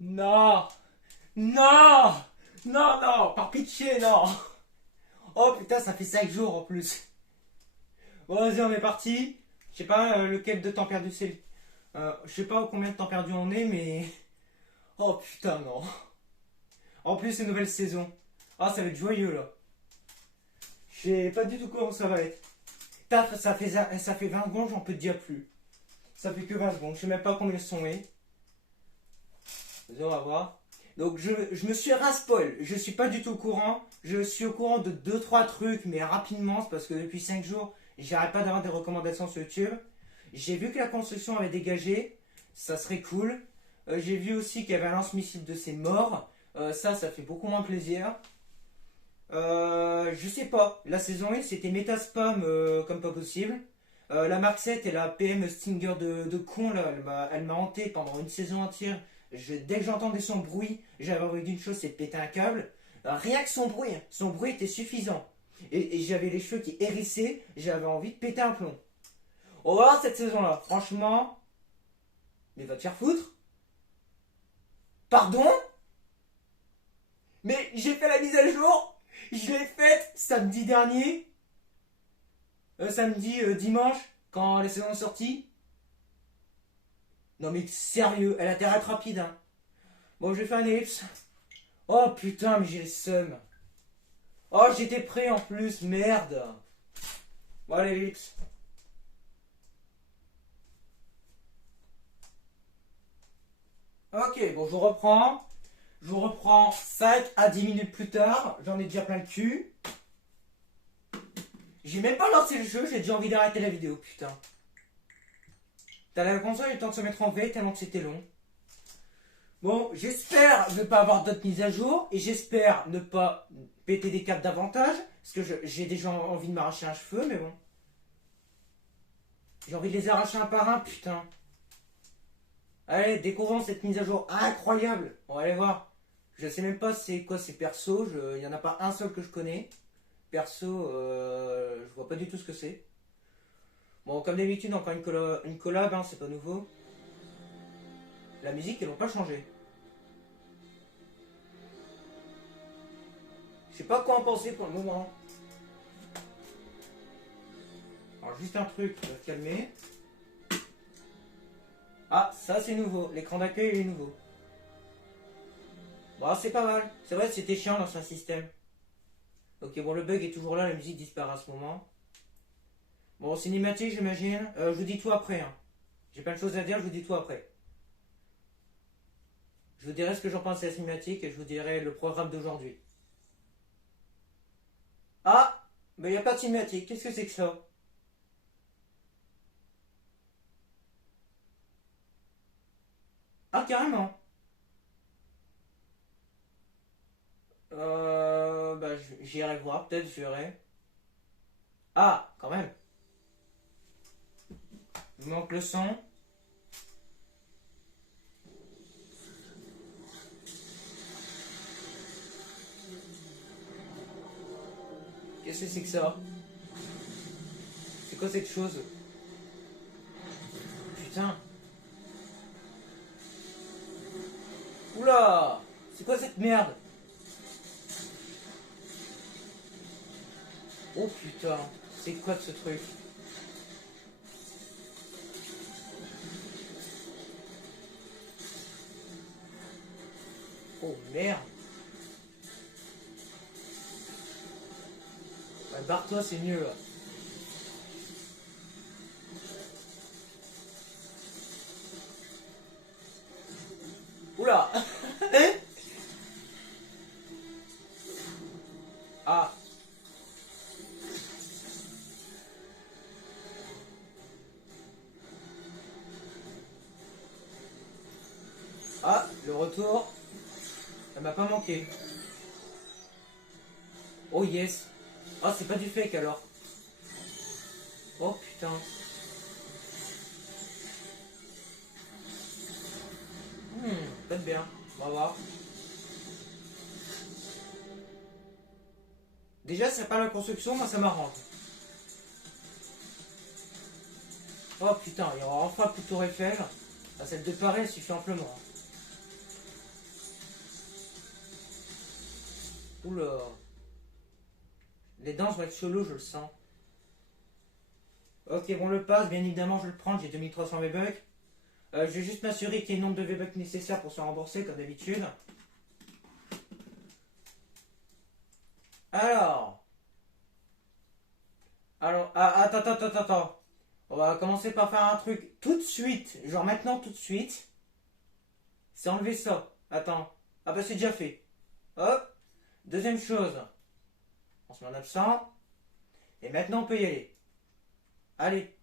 Non! Non! Non, non! Par pitié, non! Oh putain, ça fait 5 jours en plus. Bon, vas-y, on est parti. Je sais pas lequel de temps perdu c'est. Je sais pas combien de temps perdu on est, mais. Oh putain, non. En plus, c'est une nouvelle saison. Ah, ça va être joyeux là. Je sais pas du tout comment ça va être. Taf, ça fait 20 secondes, j'en peux te dire plus. Ça fait que 20 secondes, je sais même pas combien le son est. Vas-y, on va voir. Donc je me suis raspoil, je suis pas du tout au courant. Je suis au courant de deux trois trucs, mais rapidement, c'est parce que depuis 5 jours, j'arrête pas d'avoir des recommandations sur YouTube. J'ai vu que la construction avait dégagé, ça serait cool. J'ai vu aussi qu'il y avait un lance-missile de ses morts. Ça fait beaucoup moins plaisir. Je sais pas, la saison 1 c'était méta spam comme pas possible. La Mark 7 et la PM Stinger de con là, elle m'a hanté pendant une saison entière. Dès que j'entendais son bruit, j'avais envie d'une chose, c'est de péter un câble. Rien que son bruit était suffisant. Et j'avais les cheveux qui hérissaient, j'avais envie de péter un plomb. Oh voilà cette saison-là, franchement, mais va te faire foutre. Pardon? Mais j'ai fait la mise à jour, je l'ai faite samedi dernier, dimanche, quand la saison est sortie. Non mais sérieux, elle a intérêt à être rapide, hein. Bon, je vais faire un ellipse. Oh putain, mais j'ai le seum. Oh, j'étais prêt en plus, merde. Bon, allez, l'ellipse. Ok, bon, je reprends. Je vous reprends 5 à 10 minutes plus tard. J'en ai déjà plein le cul. J'ai même pas lancé le jeu, j'ai déjà envie d'arrêter la vidéo, putain. T'as la console, il a le temps de se mettre en veille tellement que c'était long. Bon, j'espère ne pas avoir d'autres mises à jour et j'espère ne pas péter des câbles davantage parce que j'ai déjà envie de m'arracher un cheveu, mais bon. J'ai envie de les arracher un par un, putain. Allez, découvrons cette mise à jour incroyable. On va aller voir. Je sais même pas c'est quoi ces persos. Il y en a pas un seul que je connais. Perso, je vois pas du tout ce que c'est. Bon, comme d'habitude, encore une collab, hein, c'est pas nouveau. La musique, ils l'ont pas changé. Je sais pas quoi en penser pour le moment. Alors, juste un truc, je vais te calmer. Ah, ça c'est nouveau. L'écran d'accueil est nouveau. Bon, c'est pas mal. C'est vrai, c'était chiant dans un système. Ok, bon, le bug est toujours là, la musique disparaît à ce moment. Bon, cinématique, j'imagine. Je vous dis tout après. Hein. J'ai plein de choses à dire, je vous dis tout après. Je vous dirai ce que j'en pense de la cinématique et je vous dirai le programme d'aujourd'hui. Ah, mais il n'y a pas de cinématique. Qu'est-ce que c'est que ça? Ah, carrément. Bah, j'irai voir, peut-être, je verrai. Ah, quand même. Il manque le son. Qu'est-ce que c'est que ça? C'est quoi cette chose? Putain. Oula! C'est quoi cette merde? Oh putain. C'est quoi de ce truc? Oh merde. Ouais, barre-toi, c'est mieux là. Oula! Ah! Ah! Le retour. Elle m'a pas manqué. Oh yes! Ah, c'est pas du fake alors. Oh putain. Peut-être bien. On va voir. Déjà, c'est pas la construction, moi ça m'arrange. Oh putain, il y aura enfin plus de tour Eiffel. La celle de Paris, elle suffit amplement. Oula. Les danses vont être solo, je le sens. Ok, bon, le pass, bien évidemment, je vais le prendre. J'ai 2300 V-Bucks. Je vais juste m'assurer qu'il y ait le nombre de V-Bucks nécessaire pour se rembourser, comme d'habitude. Alors. Attends. On va commencer par faire un truc tout de suite. Genre maintenant, tout de suite. C'est enlever ça. Attends. Ah bah c'est déjà fait. Hop. Deuxième chose. On se met en absent. Et maintenant on peut y aller. Allez.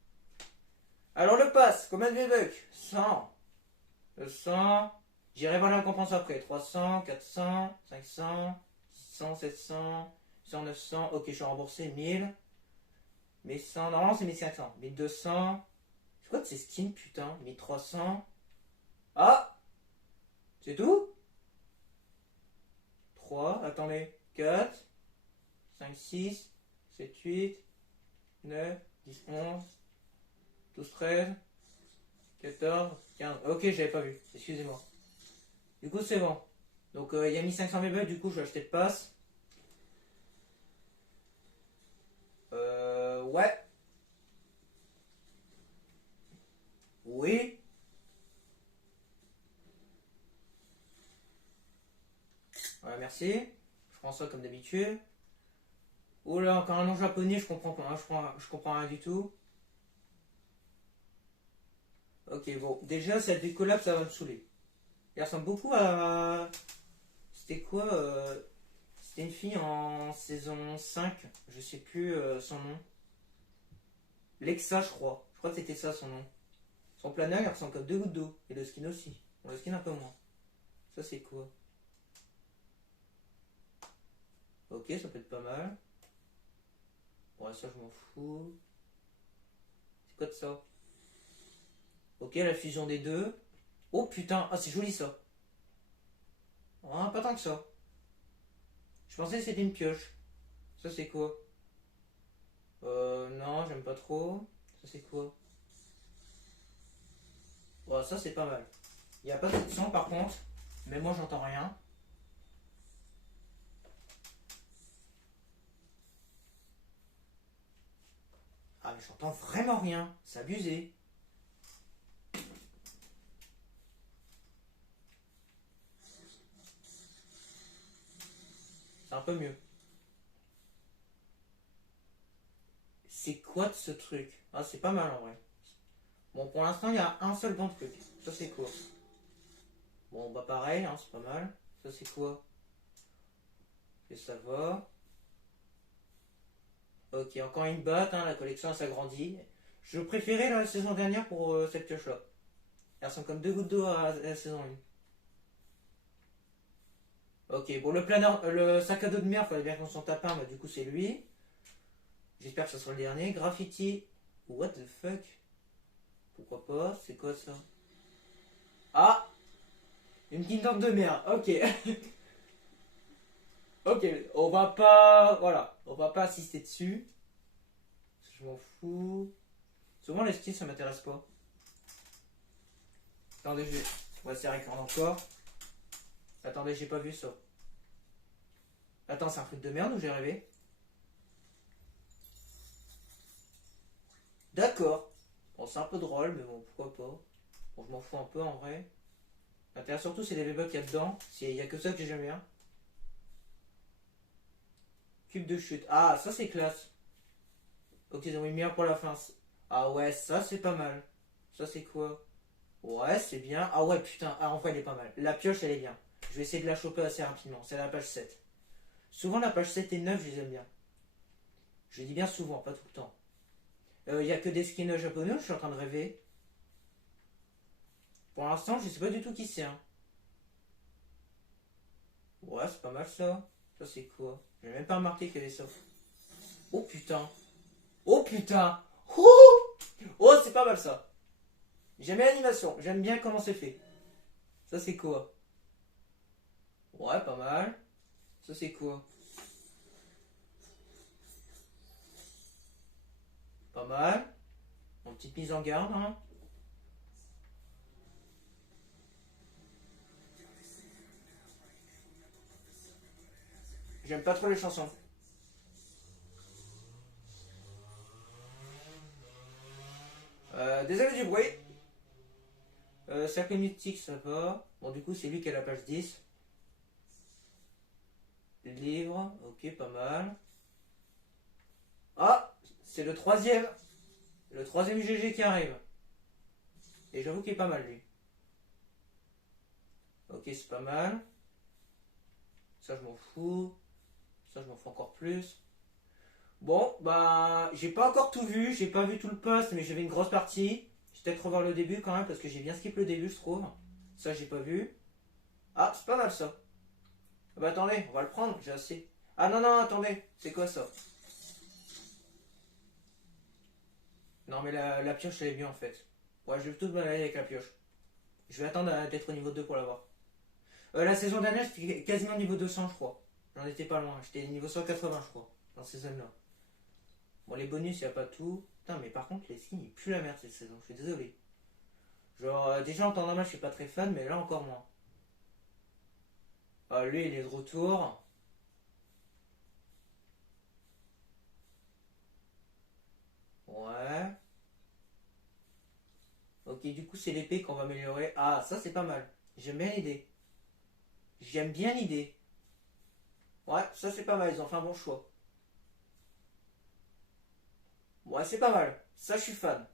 Alors le pass. Combien de V-Bucks? 100. 200. J'irai voir la récompense après. 300, 400, 500, 600, 700, 800, 900. Ok, je suis remboursé. 1000. 1100. Normalement c'est 1500. 1200. C'est quoi de ces skins, putain? 1300. Ah! C'est tout? 3, attendez, 4, 5, 6, 7, 8, 9, 10, 11, 12, 13, 14, 15. Ok, j'avais pas vu, excusez-moi. Du coup, c'est bon. Donc, il y a mis 500 V-Bucks, du coup, je vais acheter le pass. Ouais. Oui. Voilà, merci. Je prends ça comme d'habitude. Oh là, encore un nom japonais, je comprends pas, je comprends rien du tout. Ok, bon, déjà, cette décollab, ça va me saouler. Il ressemble beaucoup à. C'était quoi C'était une fille en saison 5, je sais plus son nom. Lexa, je crois. Je crois que c'était ça son nom. Son planeur, il ressemble comme deux gouttes d'eau. Et le skin aussi. Bon, le skin un peu moins. Ça, c'est quoi? Ok, ça peut être pas mal. Bon, ça, je m'en fous. C'est quoi de ça? Ok, la fusion des deux. Oh putain, ah, c'est joli ça. Ah, pas tant que ça. Je pensais que c'était une pioche. Ça, c'est quoi? Non, j'aime pas trop. Ça, c'est quoi? Bon, ça, c'est pas mal. Il n'y a pas de son par contre. Mais moi, j'entends rien. Ah, mais j'entends vraiment rien. C'est abusé. C'est un peu mieux. C'est quoi de ce truc? Ah, c'est pas mal en vrai. Bon, pour l'instant, il y a un seul bon truc. Ça, c'est quoi? Bon, bah pareil, hein, c'est pas mal. Ça, c'est quoi? Et ça va. Ok, encore une batte, hein, la collection s'agrandit. Je préférais la saison dernière pour cette pioche-là. Elles sont comme deux gouttes d'eau à la saison 1. Ok, bon, le planeur, le sac à dos de merde, fallait bien qu'on s'en tape un, mais du coup, c'est lui. J'espère que ce sera le dernier. Graffiti. What the fuck? Pourquoi pas? C'est quoi ça? Ah! Une Kingdom de merde. Ok. Ok, on va pas. Voilà, on va pas assister dessus. Je m'en fous. Souvent, les skins, ça m'intéresse pas. Attendez, je vais. Ouais, c'est record encore. Attendez, j'ai pas vu ça. Attends, c'est un truc de merde ou j'ai rêvé? D'accord. Bon, c'est un peu drôle, mais bon, pourquoi pas. Bon, je m'en fous un peu en vrai. L'intérêt surtout, c'est les V-Bucks qu'il y a dedans. Il y a que ça que j'aime bien. Cube de chute. Ah, ça c'est classe. Ok, ils ont mis meilleur pour la fin. Ah ouais, ça c'est pas mal. Ça c'est quoi? Ouais, c'est bien. Ah ouais, putain, ah, en vrai, elle est pas mal. La pioche, elle est bien. Je vais essayer de la choper assez rapidement. C'est la page 7. Souvent, la page 7 et 9, je les aime bien. Je dis bien souvent, pas tout le temps. Il y a que des skins japonais, je suis en train de rêver. Pour l'instant, je sais pas du tout qui c'est. Hein. Ouais, c'est pas mal ça. Ça, c'est quoi? J'ai même pas remarqué qu'il y avait ça. Oh putain. Oh putain. Oh, oh c'est pas mal ça. J'aime bien l'animation. J'aime bien comment c'est fait. Ça, c'est quoi? Ouais, pas mal. Ça, c'est quoi? Pas mal. Une petite mise en garde. Hein. J'aime pas trop les chansons. Désolé du bruit. Cercle mythique, ça va. Bon, du coup, c'est lui qui a la page 10. Livre, ok, pas mal. Ah, c'est le troisième. Le troisième GG qui arrive. Et j'avoue qu'il est pas mal, lui. Ok, c'est pas mal. Ça, je m'en fous. Ça, je m'en fous encore plus. Bon, bah, j'ai pas encore tout vu. J'ai pas vu tout le post, mais j'avais une grosse partie. Je vais peut-être revoir le début quand même, parce que j'ai bien skip le début, je trouve. Ça, j'ai pas vu. Ah, c'est pas mal ça. Ah bah, attendez, on va le prendre, j'ai assez. Ah non, non, attendez. C'est quoi ça? Non, mais la pioche, elle est bien en fait. Ouais, je vais tout me balader avec la pioche. Je vais attendre d'être au niveau 2 pour l'avoir. La saison dernière, j'étais quasiment niveau 200, je crois. J'en étais pas loin. J'étais niveau 180, je crois. Dans ces zones-là. Bon, les bonus, y a pas tout. Putain, mais par contre, les skins, ils puent la merde cette saison. Je suis désolé. Genre, déjà en temps normal, je suis pas très fan, mais là encore moins. Ah, lui, il est de retour. Ouais. Ok, du coup, c'est l'épée qu'on va améliorer. Ah, ça, c'est pas mal. J'aime bien l'idée. J'aime bien l'idée. Ouais, ça, c'est pas mal. Ils ont fait un bon choix. Ouais, c'est pas mal. Ça, je suis fan.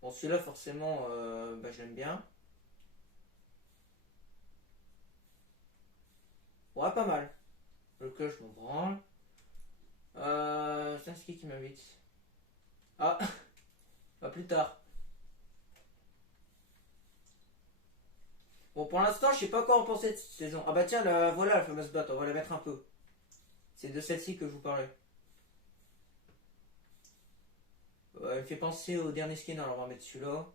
Bon, celui-là, forcément, bah, je l'aime bien. Ouais, pas mal. Le clutch, je m'en branle. C'est qui m'invite. Ah, pas plus tard. Bon, pour l'instant, je sais pas quoi en penser de cette saison. Ah bah tiens, voilà la fameuse batte, on va la mettre un peu. C'est de celle-ci que je vous parlais. Elle me fait penser au dernier skin, alors on va mettre celui-là.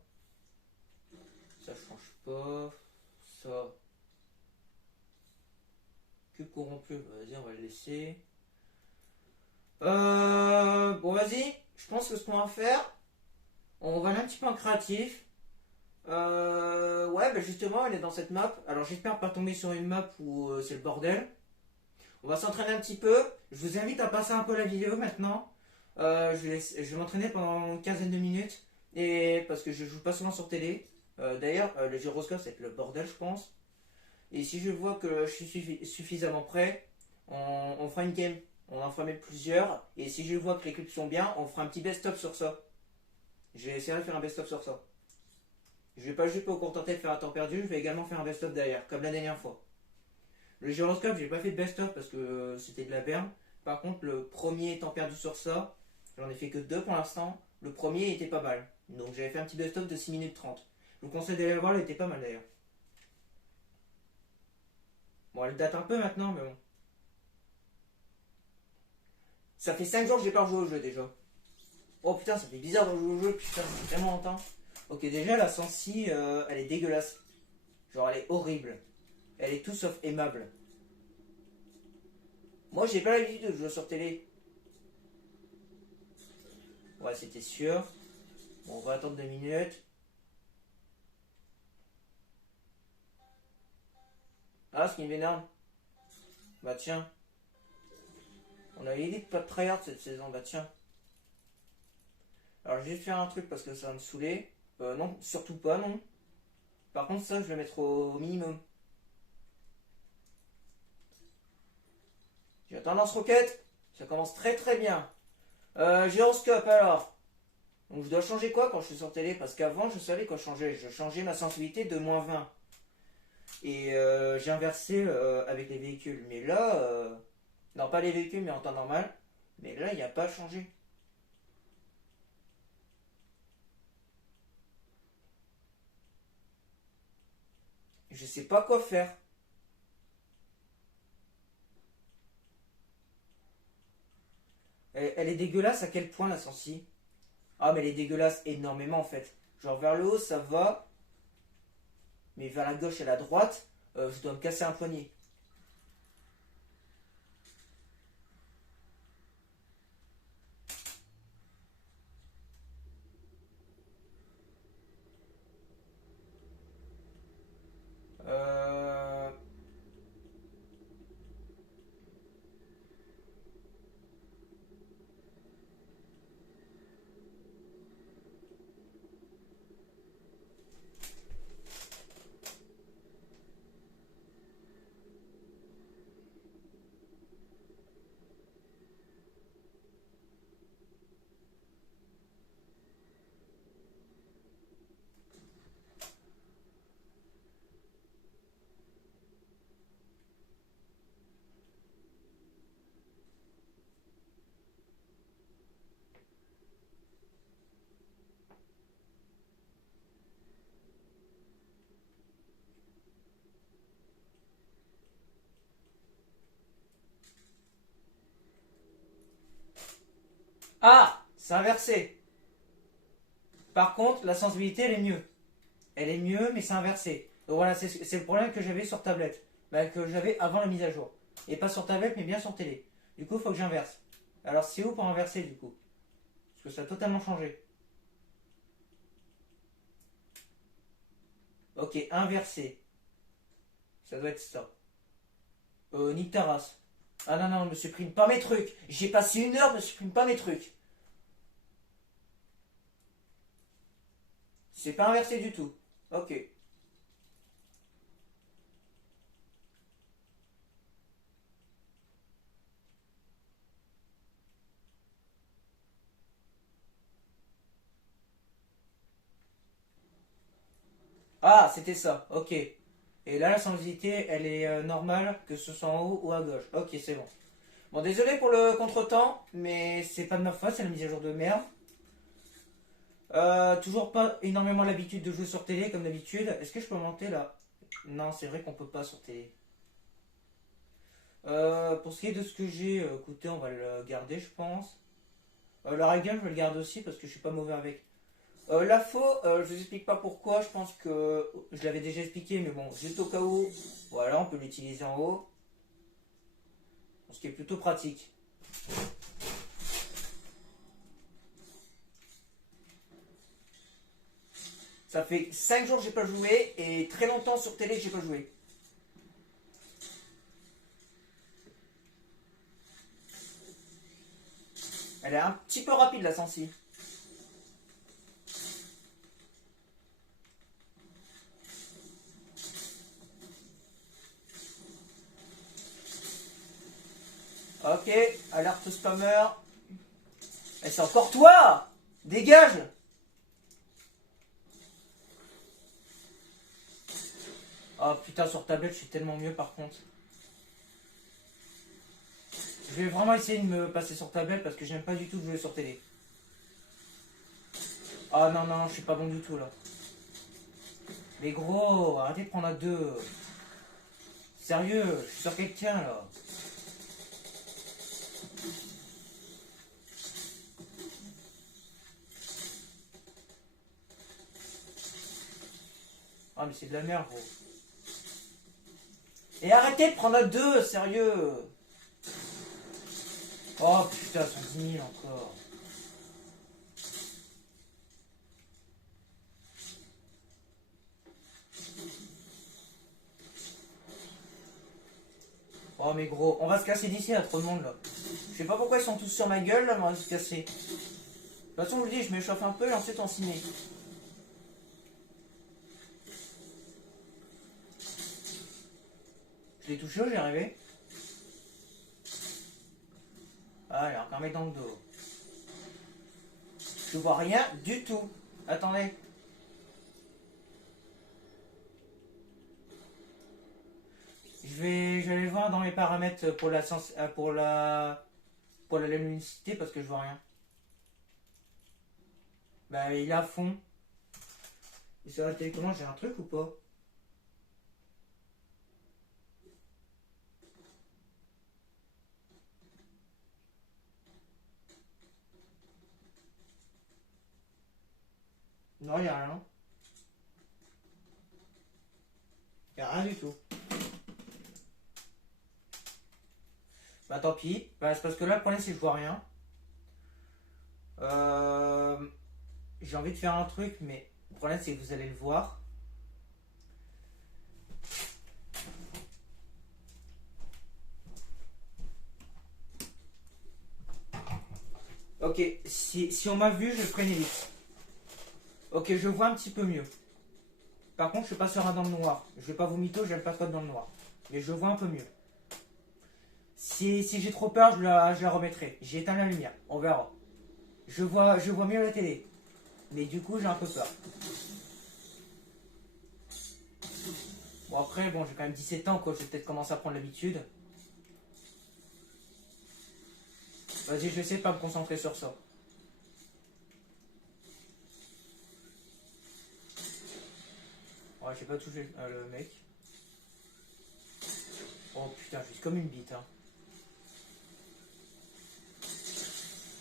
Ça change pas. Ça. Cube corrompu, vas-y, on va le laisser. Bon, vas-y. Je pense que ce qu'on va faire, on va aller un petit peu en créatif. Ouais, bah justement, elle est dans cette map. Alors j'espère pas tomber sur une map où c'est le bordel. On va s'entraîner un petit peu. Je vous invite à passer un peu la vidéo maintenant. Je vais m'entraîner pendant une quinzaine de minutes. Et parce que je joue pas souvent sur télé. D'ailleurs, le gyroscope, c'est le bordel, je pense. Et si je vois que je suis suffisamment prêt, on fera une game. On en fera même plusieurs. Et si je vois que les clips sont bien, on fera un petit best-of sur ça. Je vais essayer de faire un best-of sur ça. Je vais pas juste me contenter de faire un temps perdu, je vais également faire un best-of derrière, comme la dernière fois. Le gyroscope, j'ai pas fait de best-of parce que c'était de la berne. Par contre, le premier temps perdu sur ça, j'en ai fait que deux pour l'instant. Le premier était pas mal. Donc j'avais fait un petit best-of de 6 minutes 30. Je vous conseille d'aller le voir, il était pas mal d'ailleurs. Bon, elle date un peu maintenant, mais bon. Ça fait 5 jours que j'ai pas rejoué au jeu déjà. Oh putain, ça fait bizarre de jouer au jeu, putain, ça fait vraiment longtemps. Ok, déjà la Sensi, elle est dégueulasse. Genre, elle est horrible. Elle est tout sauf aimable. Moi, j'ai pas l'habitude de jouer sur télé. Ouais, c'était sûr. Bon, on va attendre 2 minutes. Ah, ce qui m'énerve. Bah tiens. On avait dit de pas de tryhard cette saison. Bah tiens. Alors, je vais faire un truc parce que ça va me saouler. Non, surtout pas, non. Par contre, ça, je vais mettre au minimum. J'ai tendance roquette. Ça commence très très bien. Gyroscope alors. Donc je dois changer quoi quand je suis sur télé? Parce qu'avant, je savais quoi changer. Je changeais ma sensibilité de -20. Et j'ai inversé avec les véhicules. Mais là, non pas les véhicules, mais en temps normal. Mais là, il n'y a pas changé. Je sais pas quoi faire. Elle est dégueulasse à quel point la sensi? Ah, mais elle est dégueulasse énormément en fait. Genre vers le haut, ça va. Mais vers la gauche et la droite, je dois me casser un poignet. Euh, Ah, c'est inversé. Par contre, la sensibilité, elle est mieux. Elle est mieux, mais c'est inversé. Donc voilà, c'est le problème que j'avais sur tablette. Bah, que j'avais avant la mise à jour. Et pas sur tablette, mais bien sur télé. Du coup, il faut que j'inverse. Alors, c'est où pour inverser, du coup? Parce que ça a totalement changé. Ok, inversé. Ça doit être ça. Nick ta race. Ah non, non, me supprime pas mes trucs. J'ai passé 1 heure, me supprime pas mes trucs. C'est pas inversé du tout. Ok. Ah, c'était ça. Ok. Et là, la sensibilité, elle est normale, que ce soit en haut ou à gauche. Ok, c'est bon. Bon, désolé pour le contretemps, mais c'est pas de ma faute, c'est la mise à jour de merde. Toujours pas énormément l'habitude de jouer sur télé comme d'habitude. Est-ce que je peux monter là? Non, c'est vrai qu'on peut pas sur télé. Pour ce qui est de ce que j'ai, écoutez, on va le garder, je pense. Le Raygun, je vais le garder aussi parce que je suis pas mauvais avec. La faux, je vous explique pas pourquoi, je pense que je l'avais déjà expliqué, mais bon, juste au cas où, voilà, on peut l'utiliser en haut, ce qui est plutôt pratique. Ça fait 5 jours que j'ai pas joué et très longtemps sur télé que j'ai pas joué. Elle est un petit peu rapide la sensi. Ok, alerte spammer. Et c'est encore toi! Dégage! Oh putain, sur tablette, je suis tellement mieux par contre. Je vais vraiment essayer de me passer sur tablette parce que j'aime pas du tout de jouer sur télé. Ah non, non, je suis pas bon du tout là. Mais gros, arrêtez de prendre à deux. Sérieux, je suis sur quelqu'un là. Ah mais c'est de la merde gros. Et arrêtez de prendre à deux, sérieux. Oh putain, 110 000 encore. Oh mais gros, on va se casser d'ici, il y a trop de monde là. Je sais pas pourquoi ils sont tous sur ma gueule là, mais on va se casser. De toute façon, je vous dis, je m'échauffe un peu et ensuite on s'y met. Je l'ai touché ou j'ai arrivé? Ah, il y a encore un mec dans le dos. Je vois rien du tout. Attendez. Je vais aller voir dans mes paramètres pour pour la luminosité parce que je vois rien. Bah il est à fond. Et sur la télécommande j'ai un truc ou pas? Non, il y a rien. Il y a rien du tout. Bah tant pis. Bah c'est parce que là le problème c'est que je vois rien. Euh, J'ai envie de faire un truc mais le problème c'est que vous allez le voir. Ok, si on m'a vu, je le ferai vite. Ok, je vois un petit peu mieux. Par contre, je suis pas serein dans le noir. Je vais pas vous mytho, j'aime pas trop dans le noir. Mais je vois un peu mieux. Si j'ai trop peur, je la remettrai. J'ai éteint la lumière. On verra. Je vois mieux la télé. Mais du coup, j'ai un peu peur. Bon, après, bon, j'ai quand même 17 ans, quoi. Je vais peut-être commencer à prendre l'habitude. Vas-y, je vais essayer de pas me concentrer sur ça. Ouais, j'ai pas touché le mec. Oh putain, je suis comme une bite, hein.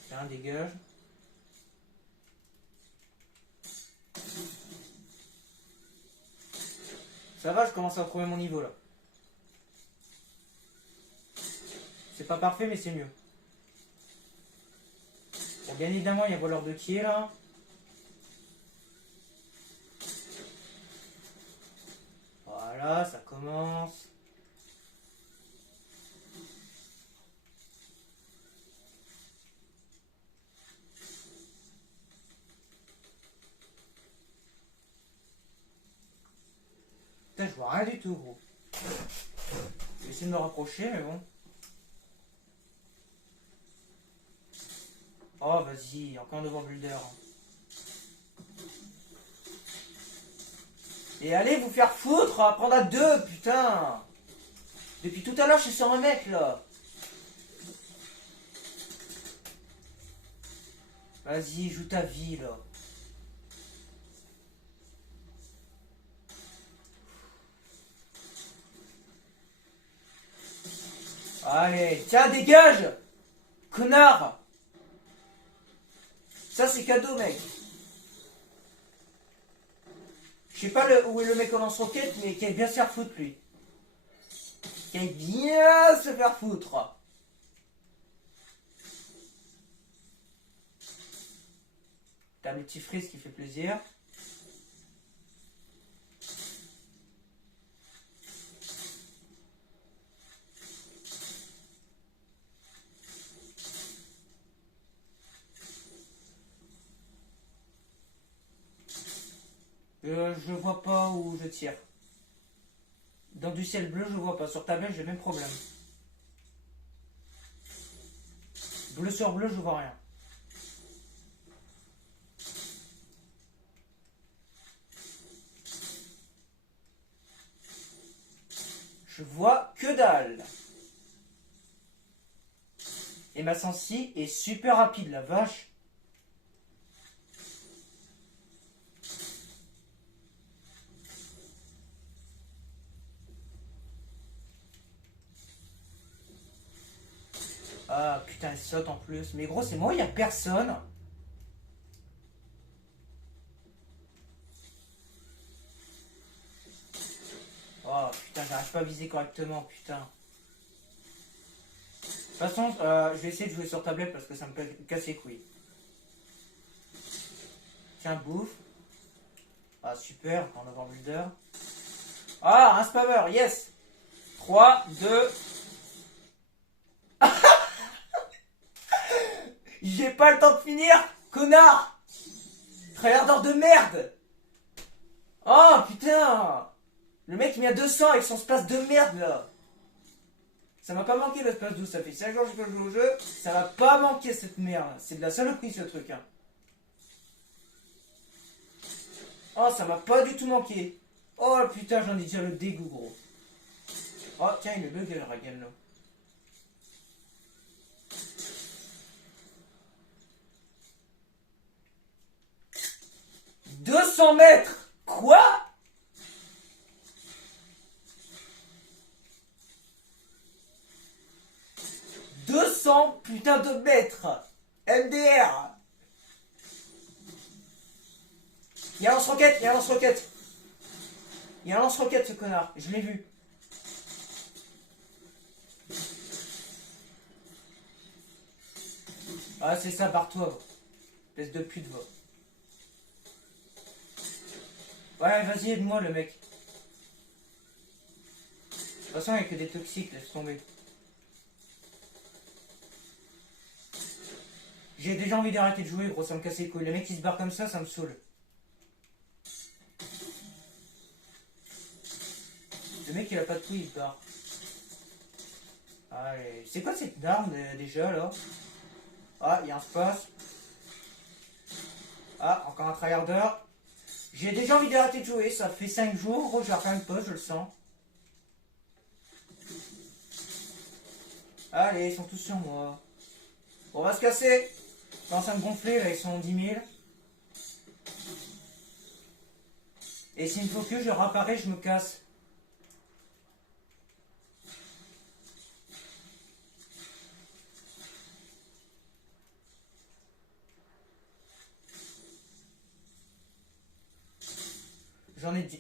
Tiens, dégage. Ça va, je commence à trouver mon niveau là. C'est pas parfait, mais c'est mieux. Bon, bien évidemment, il y a voleur de qui est là. Voilà, ça commence. Putain, je vois rien du tout, gros. Je vais essayer de me rapprocher, mais bon. Oh, vas-y, encore un overbuilder. Et allez vous faire foutre, apprendre à deux, putain. Depuis tout à l'heure, je suis sur un mec, là. Vas-y, joue ta vie, là. Allez, tiens, dégage. Connard. Ça, c'est cadeau, mec. Je sais pas où est le mec en lance-roquette, mais qui aime bien se faire foutre, lui. Qui aime bien se faire foutre. T'as le petit frise qui fait plaisir. Je vois pas où je tire. Dans du ciel bleu, je vois pas. Sur tablette, j'ai le même problème. Bleu sur bleu, je vois rien. Je vois que dalle. Et ma sensi est super rapide, la vache. Ah putain, elle saute en plus. Mais gros, c'est moi, il n'y a personne. Oh putain, j'arrive pas à viser correctement, putain. De toute façon, je vais essayer de jouer sur tablette parce que ça me casse les couilles. Tiens, bouffe. Ah super, en overbuilder. Ah, un spammer, yes. 3, 2... J'ai pas le temps de finir, connard. Tryharder de merde. Oh putain. Le mec il met à 200 avec son space de merde là. Ça m'a pas manqué le space 12, ça fait 5 jours que je joue au jeu. Ça m'a pas manqué cette merde. C'est de la saloperie ce truc. Hein. Oh, ça m'a pas du tout manqué. Oh putain, j'en ai déjà le dégoût gros. Oh tiens, il est bugué le Ragan là. « 200 mètres. Quoi? « 200 putain de mètres. MDR. Il y a un lance-roquette, il y a un lance-roquette. Il y a un lance-roquette ce connard, je l'ai vu. Ah c'est ça, barre-toi. Espèce de pute va. Ouais, vas-y, aide-moi le mec. De toute façon, il n'y a que des toxiques, laisse tomber. J'ai déjà envie d'arrêter de jouer, gros, ça me casse les couilles. Les mecs qui se barrent comme ça me saoule. Le mec il a pas de couilles, il se barre. Allez, c'est quoi cette arme déjà là? Ah, il y a un space. Ah, encore un tryharder. J'ai déjà envie d'arrêter de jouer, ça fait 5 jours, gros, je vais refaire une pause, je le sens. Allez, ils sont tous sur moi. On va se casser. Ils sont en train de gonfler, là, ils sont 10 000. Et s'il me faut que je réapparais, je me casse.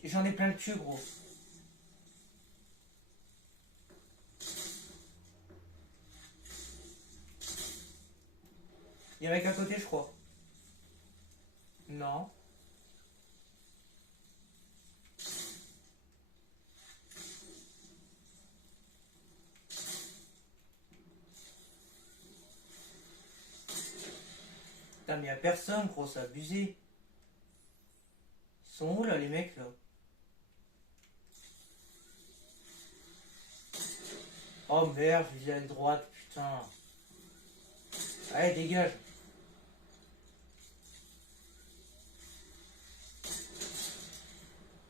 j'en ai plein le cul, gros. Il y a un mec à côté, je crois. Non. Putain, mais y a personne, gros, c'est abusé. Ils sont où, là, les mecs, là? Oh merde, je visais à la droite, putain. Allez, dégage.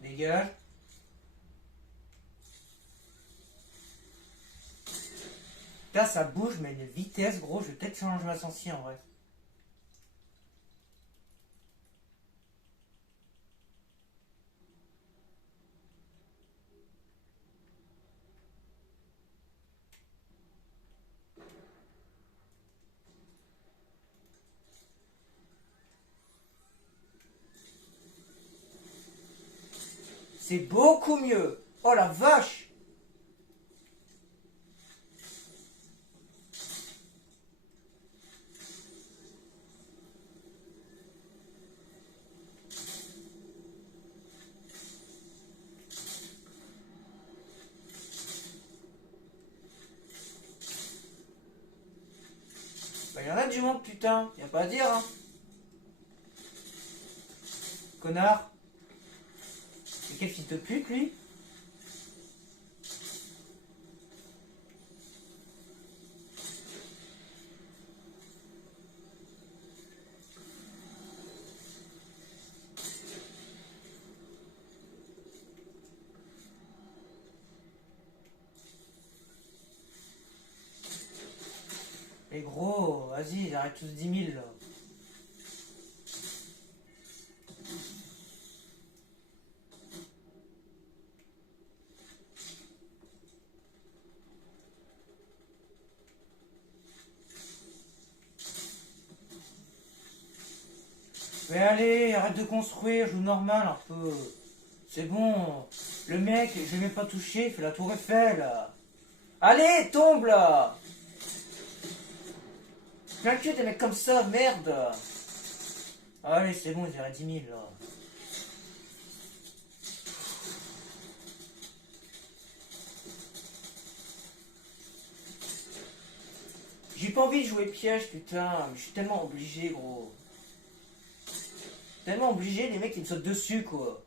Dégage. Putain, ça bouge, mais une vitesse, gros. Je vais peut-être changer ma sensi en vrai. C'est beaucoup mieux. Oh la vache. Bah, y en a du monde, putain. Y a pas à dire, hein. Connard. Mais quel fils de pute, lui. Mais gros, vas-y, arrête tous 10 000 là. Mais allez, arrête de construire, joue normal un peu. C'est bon. Le mec, je l'ai même pas touché, il fait la tour Eiffel. Allez, tombe là. Plein le cul des mecs comme ça, merde. Allez, c'est bon, ils iraient 10 000 là. J'ai pas envie de jouer piège, putain. Mais je suis tellement obligé, gros. Tellement obligé, les mecs ils me sautent dessus, quoi.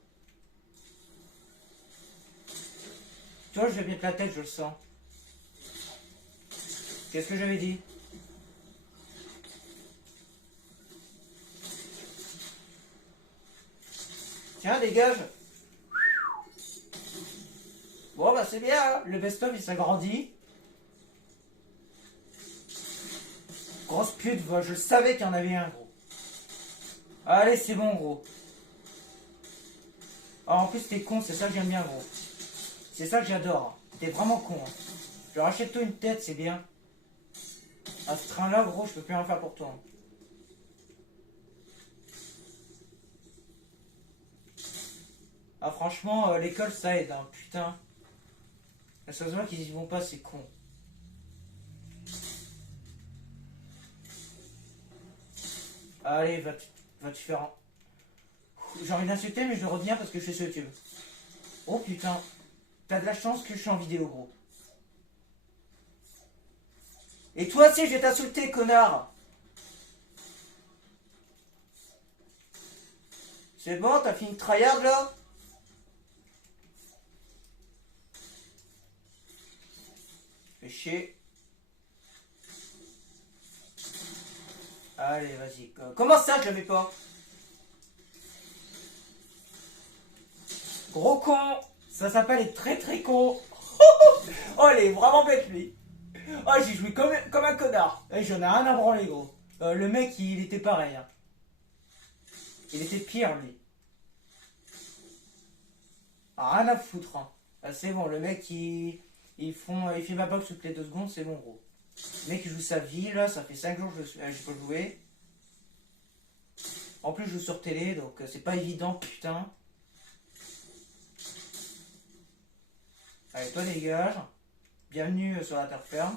Tu vois, je vais mettre la tête, je le sens. Qu'est-ce que j'avais dit? Tiens, dégage. Bon, bah c'est bien, hein. Le best-of il s'agrandit. Grosse pute, je savais qu'il y en avait un, gros. Allez, c'est bon, gros. Ah, en plus, t'es con, c'est ça que j'aime bien, gros. C'est ça que j'adore. T'es vraiment con. Hein. Je rachète-toi une tête, c'est bien. À ce train-là, gros, je peux plus rien faire pour toi. Hein. Ah, franchement, l'école, ça aide, hein, putain. Ça se voit qu'ils y vont pas, c'est con. Allez, va te faire un... J'ai envie d'insulter, mais je reviens parce que je suis sur YouTube. Oh putain. T'as de la chance que je suis en vidéo, gros. Et toi aussi, je vais t'insulter, connard. C'est bon, t'as fini de tryhard, là? Fais chier. Allez, vas-y. Comment ça, je l'avais pas? Gros con. Ça s'appelle être très très con. Oh, il est vraiment bête, lui. Oh, j'ai joué comme un connard. J'en ai rien à branler, gros. Le mec, il était pareil. Hein. Il était pire, lui. Ah, rien à foutre. Hein. Ah, c'est bon, le mec, il fait ma box toutes les 2 secondes, c'est bon, gros. Le mec, il joue sa vie, là. Ça fait 5 jours que j'ai pas joué. En plus, je joue sur télé, donc c'est pas évident, putain. Allez, toi dégage. Bienvenue sur la terre ferme.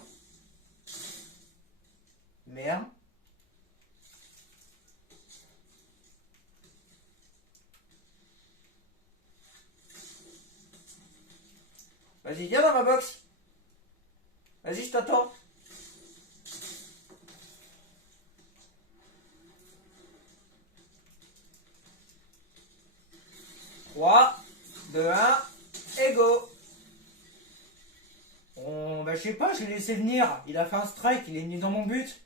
Merde. Vas-y, viens dans ma box. Vas-y, je t'attends. Trois, 2, 1, et go. Bah, je sais pas, je l'ai laissé venir. Il a fait un strike, il est venu dans mon but.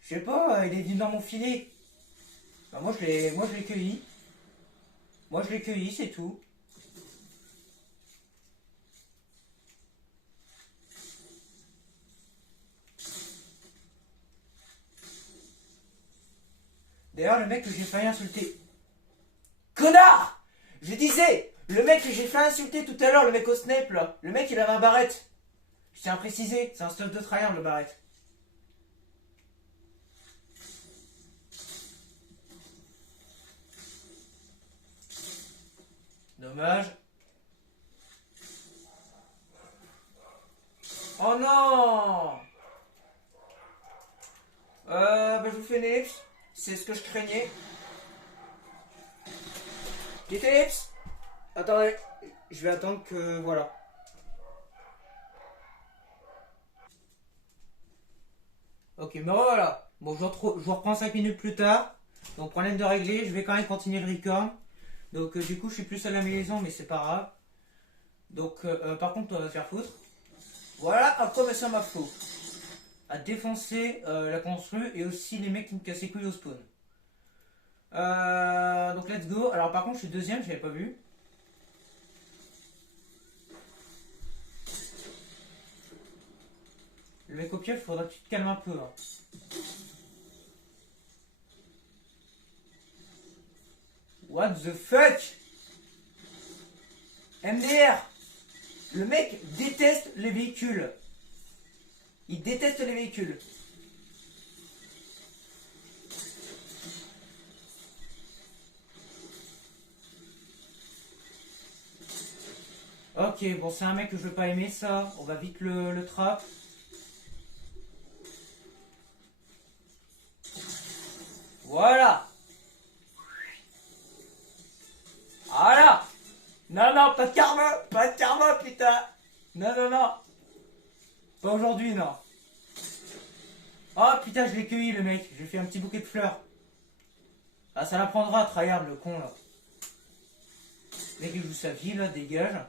Je sais pas, il est venu dans mon filet. Bah, moi je l'ai cueilli. Moi je l'ai cueilli, c'est tout. D'ailleurs, le mec que j'ai failli insulter. Connard! Je disais, le mec que j'ai fait insulter tout à l'heure, le mec au Snape là, le mec il avait un barrette. Je tiens à préciser, c'est un stuff de tryhard le barrette. Dommage. Oh non! Bah je vous fais une ellipse. C'est ce que je craignais. Petite ellipse. Attendez, je vais attendre que... Voilà. Ok, me revoilà. Bon, je vous reprends 5 minutes plus tard. Donc, problème de régler. Je vais quand même continuer le record. Donc, du coup, je suis plus à la maison, mais c'est pas grave. Donc, par contre, on va se faire foutre. Voilà à quoi ça m'a foutu. À défoncer la constru et aussi les mecs qui me cassent les couilles au spawn. Donc, let's go. Alors, par contre, je suis deuxième, je l'avais pas vu. Le mec au pied, il faudra que tu te calmes un peu. Hein. What the fuck? MDR. Le mec déteste les véhicules. Il déteste les véhicules. Ok, bon c'est un mec que je veux pas aimer ça. On va vite le trap. Voilà. Voilà. Non, non, pas de karma. Pas de karma, putain. Non, non, non. Pas aujourd'hui, non. Oh putain, je l'ai cueilli le mec. J'ai fait un petit bouquet de fleurs. Ah, ça l'apprendra, tryhard, le con là. Le mec, il joue sa vie là, dégage.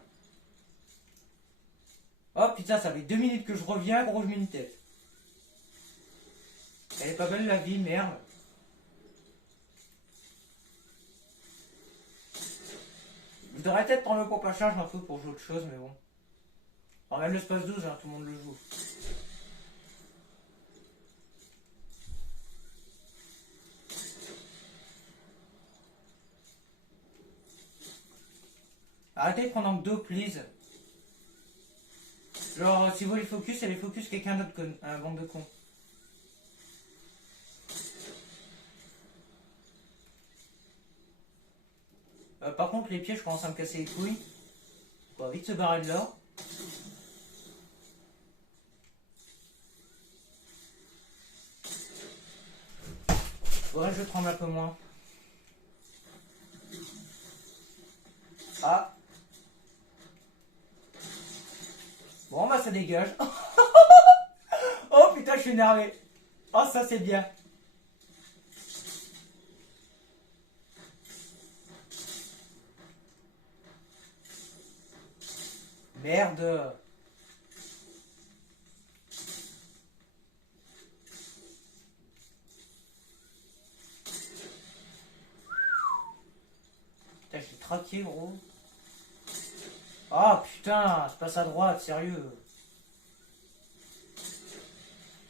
Oh putain, ça fait 2 minutes que je reviens, gros, je mets une tête. Elle est pas belle la vie, merde. Je devrais peut-être prendre le pompe à charge un peu pour jouer autre chose, mais bon. Alors même le space 12, hein, tout le monde le joue. Arrêtez de prendre en dos, please. Genre, si vous les focus, elle les focus quelqu'un d'autre, un bande de cons. Par contre, les pieds, je commence à me casser les couilles. On va vite se barrer de là. Ouais, je tremble un peu moins. Ah. Bon, bah ça dégage. Oh putain, je suis énervé. Oh, ça c'est bien. Merde. Putain, je suis traqué, gros. Ah putain, je passe à droite, sérieux.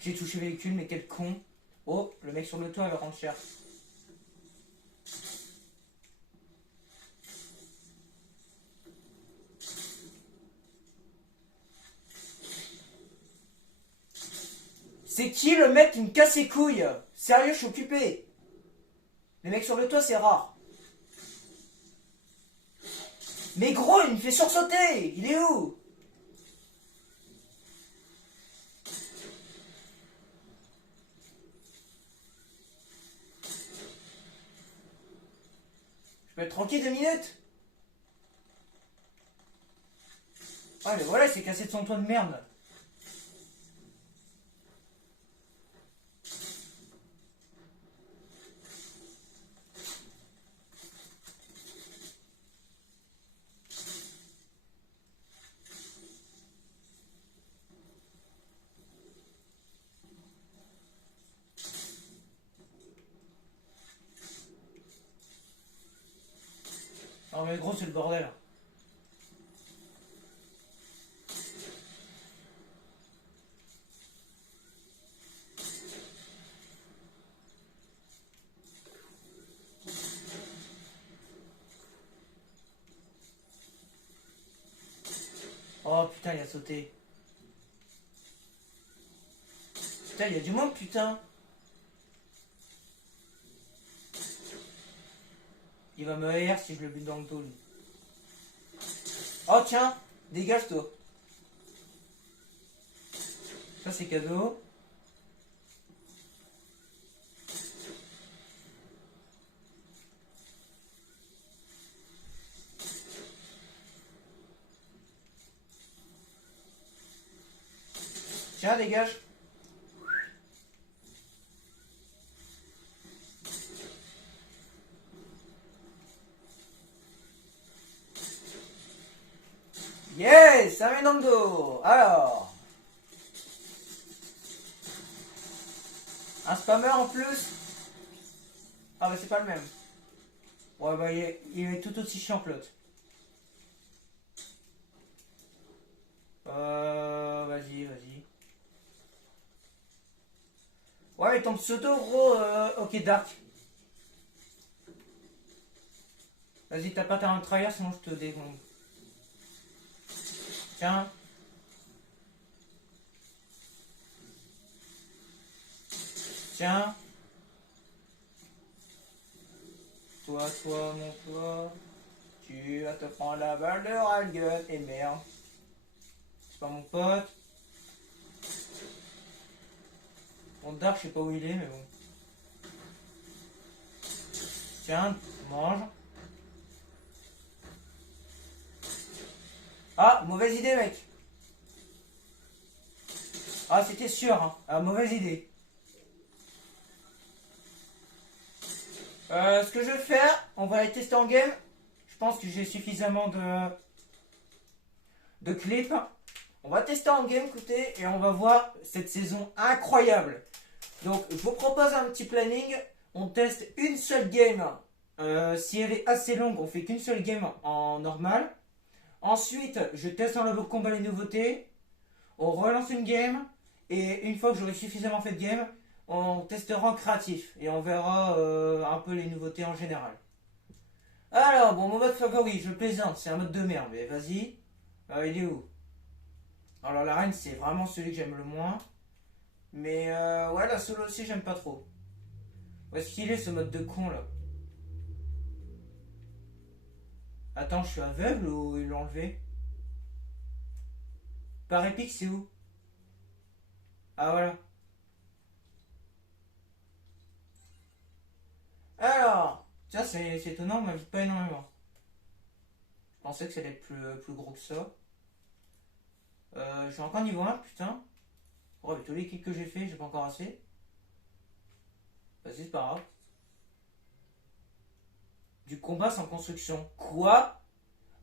J'ai touché le véhicule, mais quel con. Oh, le mec sur le toit va rendre cher. C'est qui le mec qui me casse les couilles? Sérieux, je suis occupé. Les mecs sur le toit, c'est rare. Mais gros, il me fait sursauter. Il est où? Mais tranquille 2 minutes. Ah mais voilà, il s'est cassé de son toit de merde. Oh mais gros, c'est le bordel. Oh putain, il a sauté. Putain, il y a du monde, putain. Il va me haïr si je le bute dans le dos, lui. Oh tiens, dégage-toi. Ça c'est cadeau. Tiens, dégage. Yes, un dans le dos. Alors. Un spammer en plus. Ah bah c'est pas le même. Ouais bah il est tout aussi chiant que l'autre. Vas-y, vas-y. Ouais, il tombe pseudo gros. Ok, Dark. Vas-y, t'as pas ta mitrailleur, sinon je te dégongle. Tiens. Tiens. Toi, mon toi. Tu vas te prendre la balle de Ralgun. Et merde. C'est pas mon pote. Bon, Dark, je sais pas où il est, mais bon. Tiens, mange. Ah, mauvaise idée, mec. Ah, c'était sûr, hein. Ah, mauvaise idée. Ce que je vais faire, on va les tester en game. Je pense que j'ai suffisamment de clips. On va tester en game, écoutez, et on va voir cette saison incroyable. Donc, je vous propose un petit planning. On teste une seule game. Si elle est assez longue, on fait qu'une seule game en normal. Ensuite, je teste en level combat les nouveautés. On relance une game. Et une fois que j'aurai suffisamment fait de game, on testera en créatif. Et on verra un peu les nouveautés en général. Alors, bon, mon mode favori, je plaisante, c'est un mode de merde, mais vas-y. Il est où? Alors, la reine, c'est vraiment celui que j'aime le moins. Mais ouais, la solo aussi, j'aime pas trop. Où est-ce qu'il est ce mode de con là? Attends, je suis aveugle ou ils l'ont enlevé? Par épique, c'est où? Ah voilà. Alors, tiens, c'est étonnant, on m'invite pas énormément. Je pensais que ça allait être plus gros que ça. Je suis encore niveau 1, putain. Ouais, mais tous les kicks que j'ai fait, j'ai pas encore assez. Vas-y, c'est pas grave. Du combat sans construction. Quoi?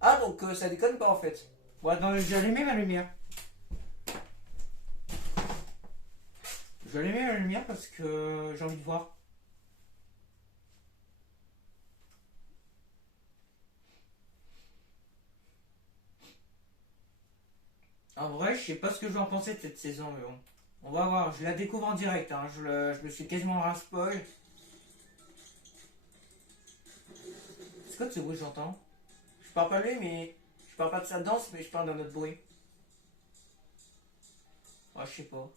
Ah, donc ça déconne pas en fait. Ouais, non, j'ai allumé ma lumière. J'ai allumé la lumière parce que j'ai envie de voir. En vrai, je sais pas ce que je vais en penser de cette saison, mais bon. On va voir, je la découvre en direct, hein. Je me suis quasiment un spoil. C'est quoi de ce bruit que j'entends? Je parle pas de lui, mais. Je parle pas de sa danse, mais je parle d'un autre bruit. Ah, je sais pas.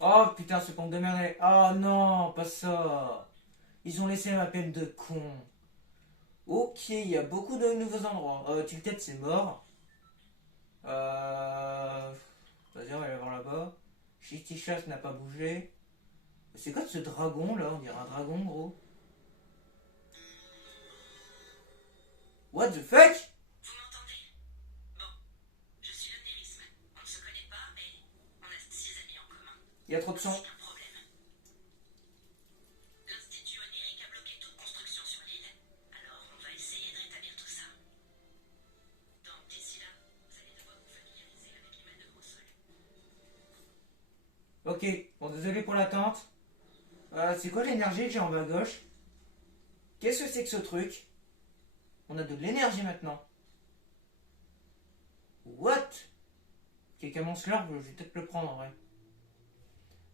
Oh putain, ce pompe de merde. Oh non, pas ça. Ils ont laissé ma peine de con. Ok, il y a beaucoup de nouveaux endroits. Tilted, c'est mort. Vas-y, on va aller voir là-bas. Shitty Chasse n'a pas bougé. C'est quoi ce dragon là? On dirait un dragon, gros. What the fuck? Vous m'entendez? Bon, je suis l'omnérisme. On ne se connaît pas, mais on a 6 amis en commun. Il y a trop de son. C'est un problème. L'Institut onirique a bloqué toute construction sur l'île. Alors, on va essayer de rétablir tout ça. Donc, d'ici là, vous allez devoir vous familiariser avec les manœuvres au sol. Ok, bon désolé pour l'attente. C'est quoi l'énergie que j'ai en bas à gauche? Qu'est-ce que c'est que ce truc? On a de l'énergie maintenant. What? Quelqu'un mon slurp, je vais peut-être le prendre en vrai.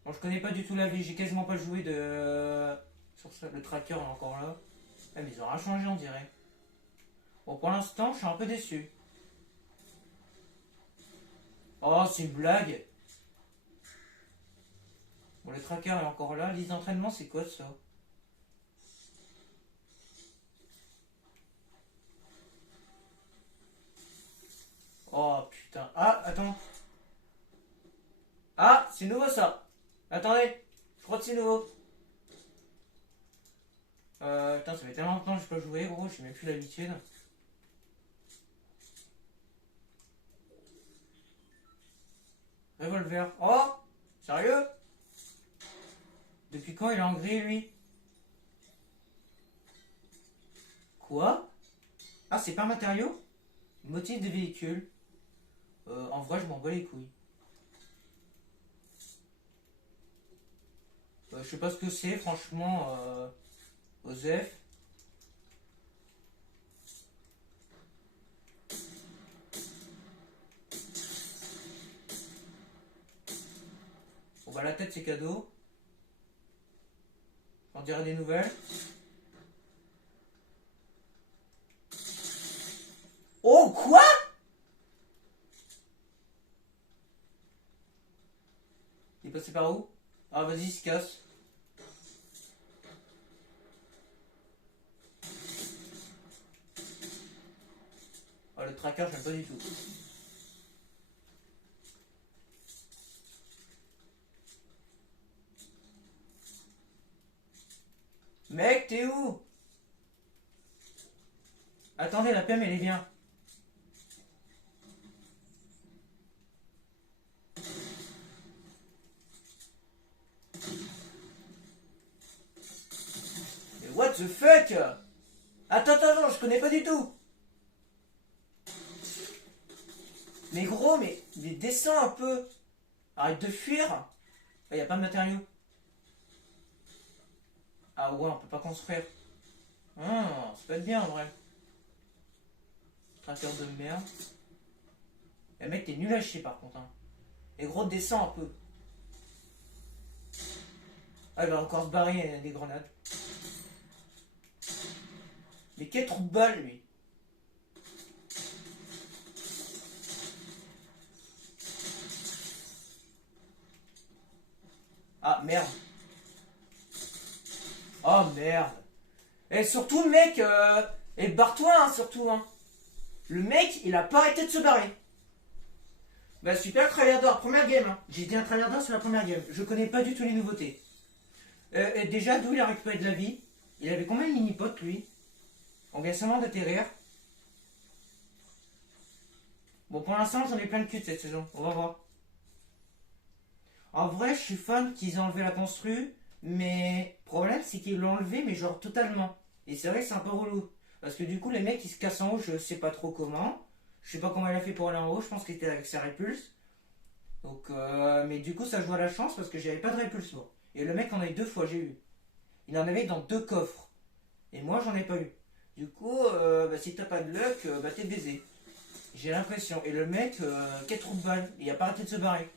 Bon, je connais pas du tout la vie, j'ai quasiment pas joué de... Sur ça, le tracker est encore là. Ah, mais ils ont rien changé on dirait. Bon, pour l'instant, je suis un peu déçu. Oh, c'est une blague. Bon, le tracker est encore là. Liste d'entraînement, c'est quoi ça? Oh putain. Ah, attends. Ah, c'est nouveau ça. Attendez, je crois que c'est nouveau. Putain, ça fait tellement longtemps que je peux jouer, gros, j'ai même plus l'habitude. Revolver. Oh, sérieux? Depuis quand il est en gris, lui? Quoi? Ah, c'est pas un matériau? Motif de véhicule. En vrai, je m'en bats les couilles. Je sais pas ce que c'est, franchement. Osef. Bon, bah, la tête, c'est cadeau. On dirait des nouvelles. Oh, quoi? Il est passé par où? Ah, vas-y, il se casse. Ah, le tracker, j'aime pas du tout. Mec, t'es où? Attendez, la PM, elle est bien. Mais what the fuck? Attends, je connais pas du tout. Mais gros, mais descends un peu. Arrête de fuir. Il y a pas de matériaux. Ah ouais, on peut pas construire. Ça peut être bien en vrai. Tracker de merde. Le mec, t'es nul à chier par contre. Hein. Et gros, descends un peu. Ah, il va encore se barrer des grenades. Mais quel trou de balle, lui. Ah, merde. Oh, merde. Et surtout, le mec, et barre-toi, hein, surtout, hein. Le mec, il a pas arrêté de se barrer. Bah, super, tryhardeur, première game, hein. J'ai été un tryhardeur sur la première game. Je connais pas du tout les nouveautés. Et déjà, d'où il a récupéré de la vie? Il avait combien de mini-potes, lui? On vient seulement d'atterrir. Bon, pour l'instant, j'en ai plein de cul cette saison. On va voir. En vrai, je suis fan qu'ils aient enlevé la constru. Mais le problème, c'est qu'ils l'ont enlevé, mais genre totalement. Et c'est vrai que c'est un peu relou. Parce que du coup, les mecs, ils se cassent en haut, je sais pas trop comment. Je sais pas comment il a fait pour aller en haut. Je pense qu'il était avec sa répulse. Donc, mais du coup, ça joue à la chance parce que j'avais pas de répulse, moi. Et le mec en a eu 2 fois, j'ai eu. Il en avait dans 2 coffres. Et moi, j'en ai pas eu. Du coup, bah, si t'as pas de luck, bah, t'es baisé. J'ai l'impression. Et le mec, quel trou de balle. Il a pas arrêté de se barrer.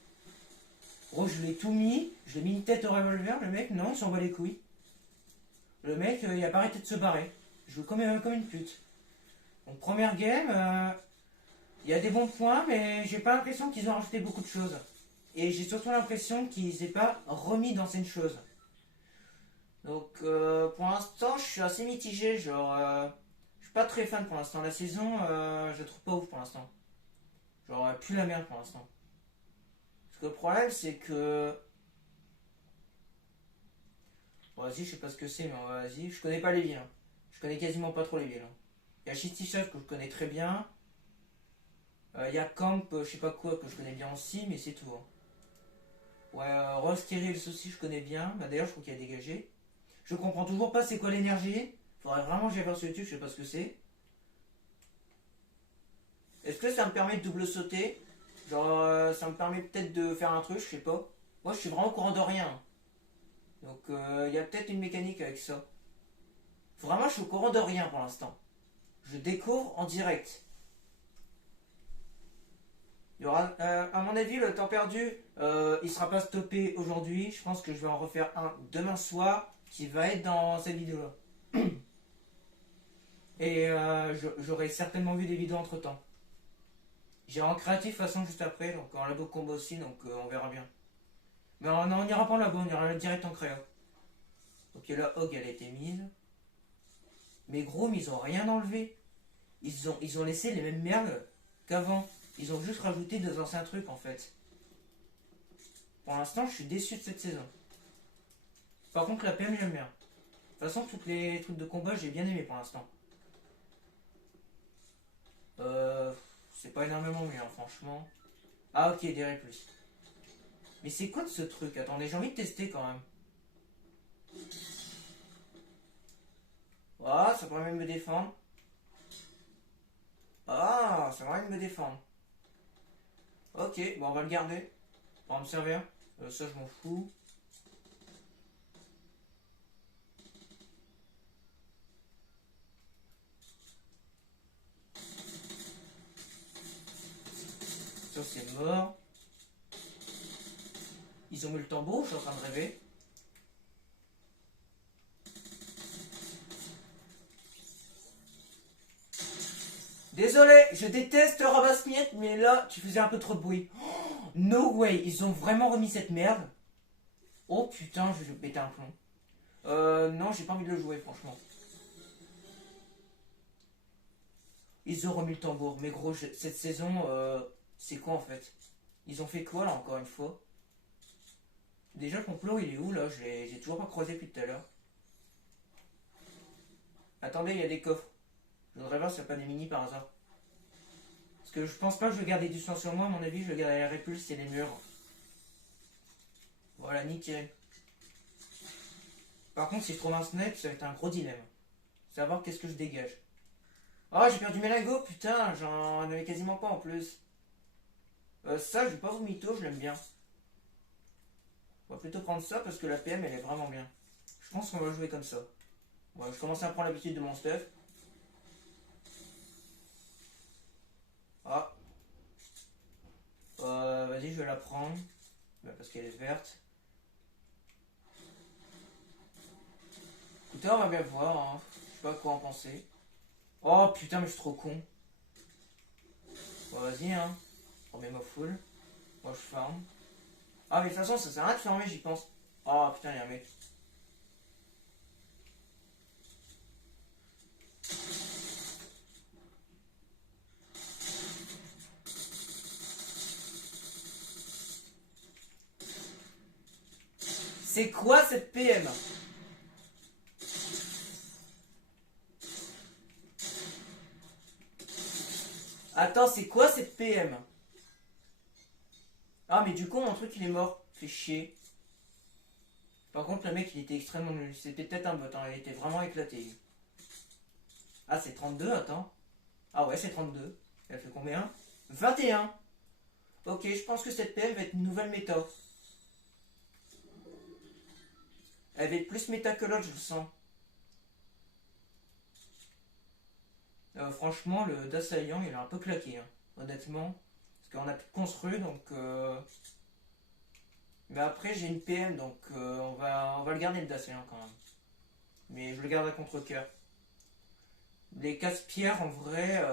Gros, je l'ai tout mis. Je l'ai mis une tête au revolver. Le mec, non, il s'en bat les couilles. Le mec, il a pas arrêté de se barrer. Je joue comme une pute. Donc, première game, il y a des bons points, mais j'ai pas l'impression qu'ils ont rajouté beaucoup de choses. Et j'ai surtout l'impression qu'ils n'aient pas remis d'anciennes choses. Donc, pour l'instant, je suis assez mitigé. Genre, je suis pas très fan pour l'instant. La saison, je la trouve pas ouf pour l'instant. Genre, plus la merde pour l'instant. Parce que le problème, c'est que. Bon, vas-y, je sais pas ce que c'est, mais vas-y. Je connais pas les villes. Hein. Je connais quasiment pas trop les villes. Hein. Il y a Shitty Chef que je connais très bien. Il y a Camp, je sais pas quoi, que je connais bien aussi, mais c'est tout. Hein. Ouais, Rose Kirill aussi, je connais bien. Bah, d'ailleurs, je crois qu'il a dégagé. Je comprends toujours pas c'est quoi l'énergie. Faudrait vraiment que j'aille voir sur YouTube, je sais pas ce que c'est. Est-ce que ça me permet de double sauter? Genre, ça me permet peut-être de faire un truc, je sais pas. Moi, je suis vraiment au courant de rien. Donc, il y a peut-être une mécanique avec ça. Vraiment, je suis au courant de rien pour l'instant. Je découvre en direct. Il y aura, à mon avis, le temps perdu, il sera pas stoppé aujourd'hui. Je pense que je vais en refaire un demain soir qui va être dans cette vidéo-là. Et j'aurai certainement vu des vidéos entre temps. J'irai en créatif de toute façon juste après, donc en labo combo aussi, donc on verra bien. Mais on n'ira pas en labo, on ira direct en créa. Ok, la hog elle a été mise. Mais gros, mais ils ont rien enlevé. Ils ont laissé les mêmes merdes qu'avant. Ils ont juste rajouté deux anciens trucs en fait. Pour l'instant, je suis déçu de cette saison. Par contre, la PM, j'aime bien. De toute façon, tous les trucs de combat, j'ai bien aimé pour l'instant. C'est pas énormément mieux, hein, franchement. Ah, ok, des plus. Mais c'est quoi de ce truc? Attendez, j'ai envie de tester quand même. Ah, ça pourrait même me défendre. Ah, ça pourrait même me défendre. Ok, bon, on va le garder. On va me servir. Ça, je m'en fous. Ça, c'est mort. Ils ont mis le tambour, je suis en train de rêver. Désolé, je déteste Rabasse-Miette, mais là, tu faisais un peu trop de bruit. Oh, no way, ils ont vraiment remis cette merde. Oh putain, je vais péter un plomb. Non, j'ai pas envie de le jouer, franchement. Ils ont remis le tambour, mais gros, cette saison, c'est quoi en fait? Ils ont fait quoi là, encore une fois? Déjà, le complot, il est où là? J'ai toujours pas croisé depuis tout à l'heure. Attendez, il y a des coffres. Je voudrais voir s'il n'y a pas des mini par hasard. Parce que je pense pas que je vais garder du sang sur moi, à mon avis, je vais garder la répulse et les murs. Voilà, nickel. Par contre, si je trouve un snipe, ça va être un gros dilemme. Savoir qu'est-ce que je dégage. Oh, j'ai perdu mes lingots, putain, j'en avais quasiment pas en plus. Ça, je vais pas vous mytho, je l'aime bien. On va plutôt prendre ça parce que la PM, elle est vraiment bien. Je pense qu'on va jouer comme ça. Ouais, je commence à prendre l'habitude de mon stuff. Ah. Vas-y, je vais la prendre. Parce qu'elle est verte. Écoutez, on va bien voir. Hein. Je sais pas quoi en penser. Oh putain, mais je suis trop con. Bon, vas-y, hein. Remets-moi full. Moi, je farm. Ah, mais de toute façon, ça sert à rien de farmer, j'y pense. Oh putain, il y a un mec. C'est quoi cette PM? Attends, c'est quoi cette PM? Ah, mais du coup, mon truc il est mort. Fait chier. Par contre, le mec il était extrêmement nul. C'était peut-être un bot, hein. Il était vraiment éclaté. Ah, c'est 32, attends. Ah, ouais, c'est 32. Elle fait combien? 21. Ok, je pense que cette PM va être une nouvelle méta. Elle va être plus méta que l'autre, je le sens. Franchement, le d'assaillant, il est un peu claqué, hein, honnêtement. Parce qu'on a plus de construit, donc... Mais après, j'ai une PM, donc on va le garder le d'assaillant quand même. Mais je le garderai contre cœur. Les casse-pierres, en vrai...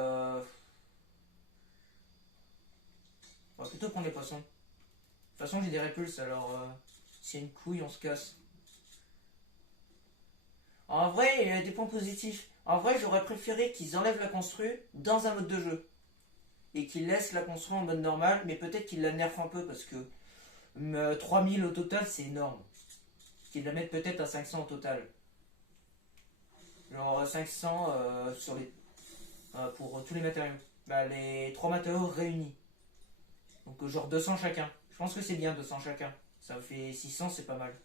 On va plutôt prendre les poissons. De toute façon, j'ai des répulses, alors... s'il y a une couille, on se casse. En vrai, il y a des points positifs. En vrai, j'aurais préféré qu'ils enlèvent la constru dans un mode de jeu. Et qu'ils laissent la constru en mode normal, mais peut-être qu'ils la nerfent un peu parce que 3000 au total, c'est énorme. Qu'ils la mettent peut-être à 500 au total. Genre 500 sur les... pour tous les matériaux. Bah, les 3 matériaux réunis. Donc genre 200 chacun. Je pense que c'est bien 200 chacun. Ça fait 600, c'est pas mal.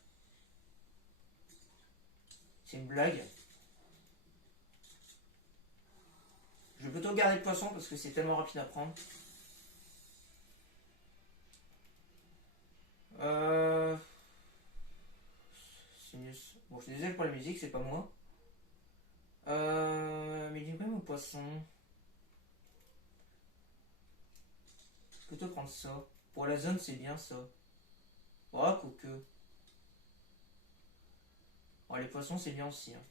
C'est une blague. Je vais plutôt garder le poisson parce que c'est tellement rapide à prendre. Euh... C'est mieux. Bon, je suis désolé pour la musique, c'est pas moi. Mais du coup, mon poisson. Je vais plutôt prendre ça. Pour la zone, c'est bien ça. Oh, quoique. Oh, les poissons, c'est bien aussi. Hein.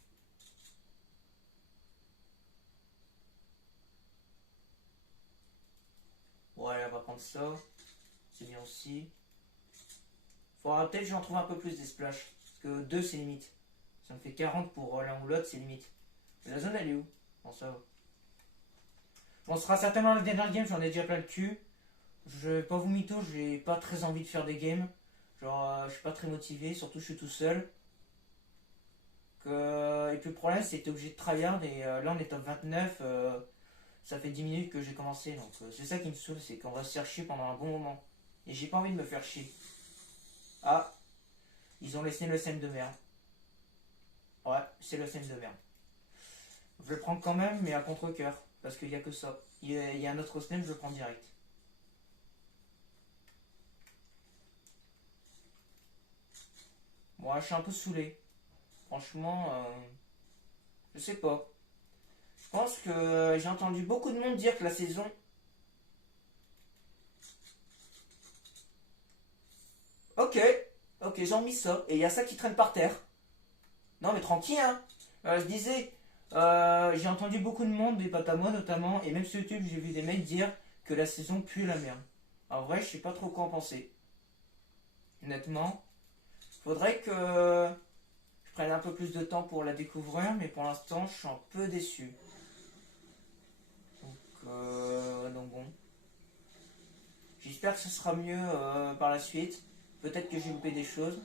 Bon, allez, on va prendre ça. C'est bien aussi. Faudra peut-être que j'en trouve un peu plus des splashs. Parce que 2 c'est limite. Ça me fait 40 pour l'un ou l'autre, c'est limite. Mais la zone elle est où? Bon, ça va. Bon, ce sera certainement le dernier game, j'en ai déjà plein le cul. Je vais pas vous mytho, j'ai pas très envie de faire des games. Genre, je suis pas très motivé, surtout je suis tout seul. Et puis le problème, c'est que t'es obligé de tryhard et là on est top 29. Ça fait 10 minutes que j'ai commencé, donc c'est ça qui me saoule, c'est qu'on va se faire chier pendant un bon moment. Et j'ai pas envie de me faire chier. Ah, ils ont laissé le SN de merde. Ouais, c'est le SN de merde. Je le prends quand même, mais à contre-coeur. Parce qu'il n'y a que ça. Il y a un autre SNEM, je le prends direct. Moi, je suis un peu saoulé. Franchement, je sais pas. Je pense que j'ai entendu beaucoup de monde dire que la saison. Ok, ok, j'ai mis ça. Et il y a ça qui traîne par terre. Non, mais tranquille, hein. Je disais, j'ai entendu beaucoup de monde, des potes à moi notamment, et même sur YouTube, j'ai vu des mecs dire que la saison pue la merde. En vrai, je sais pas trop quoi en penser. Honnêtement, faudrait que je prenne un peu plus de temps pour la découvrir, mais pour l'instant, je suis un peu déçu. Donc bon. J'espère que ce sera mieux par la suite. Peut-être que j'ai loupé des choses.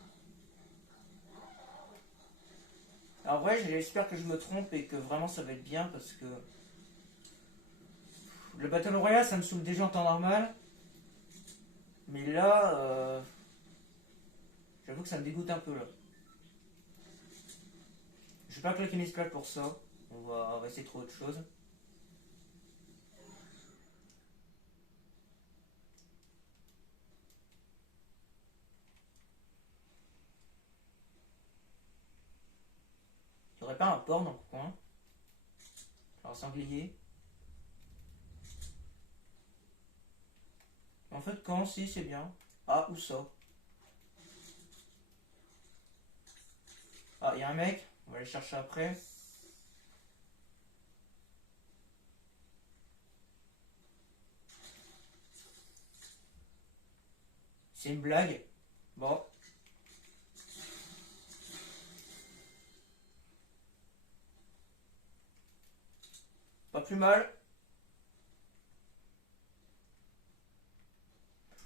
En vrai, j'espère que je me trompe et que vraiment ça va être bien parce que le Battle Royale, ça me saoule déjà en temps normal. Mais là, j'avoue que ça me dégoûte un peu là. Je vais pas claquer mes sclaves pour ça. On va essayer de trouver autre chose. Il y aurait pas un porc dans le coin? Un sanglier. En fait, quand si, c'est bien. Ah, où ça? Ah, il y a un mec. On va aller chercher après. C'est une blague. Bon, pas plus mal.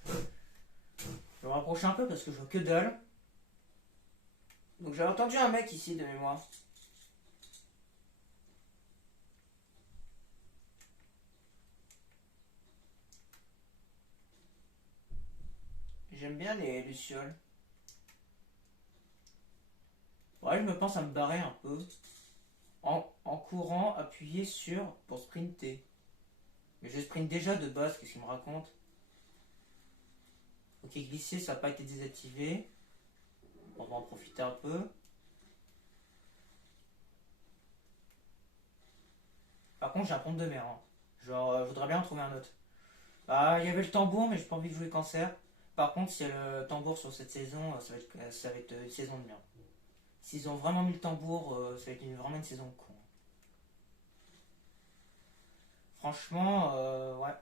Je vais me rapprocher un peu parce que je vois que dalle. Donc j'ai entendu un mec ici de mémoire. J'aime bien les lucioles. Ouais, je me pense à me barrer un peu. En courant, appuyer sur pour sprinter. Mais je sprint déjà de base, qu'est-ce qu'il me raconte? Ok, glisser, ça n'a pas été désactivé. On va en profiter un peu. Par contre, j'ai un compte de mer. Hein. Genre, je voudrais bien en trouver un autre. Ah, il y avait le tambour, mais j'ai pas envie de jouer cancer. Par contre, s'il y a le tambour sur cette saison, ça va être une saison de merde. S'ils ont vraiment mis le tambour, ça va être vraiment une saison de con. Franchement, ouais.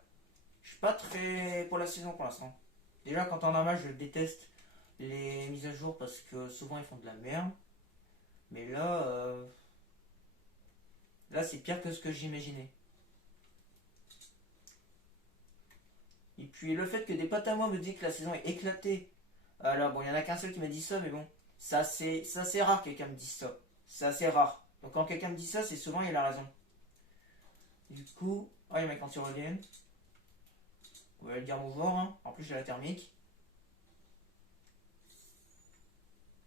Je suis pas très pour la saison pour l'instant. Déjà, quand en normal, je déteste les mises à jour parce que souvent ils font de la merde. Mais là c'est pire que ce que j'imaginais. Et puis le fait que des potes à moi me disent que la saison est éclatée. Alors bon, il y en a qu'un seul qui m'a dit ça, mais bon, c'est rare que quelqu'un me dise ça. C'est assez rare. Donc quand quelqu'un me dit ça, c'est souvent il a raison. Du coup, ah, les mecs quand ils reviennent. On va lui dire bonjour, hein. En plus j'ai la thermique.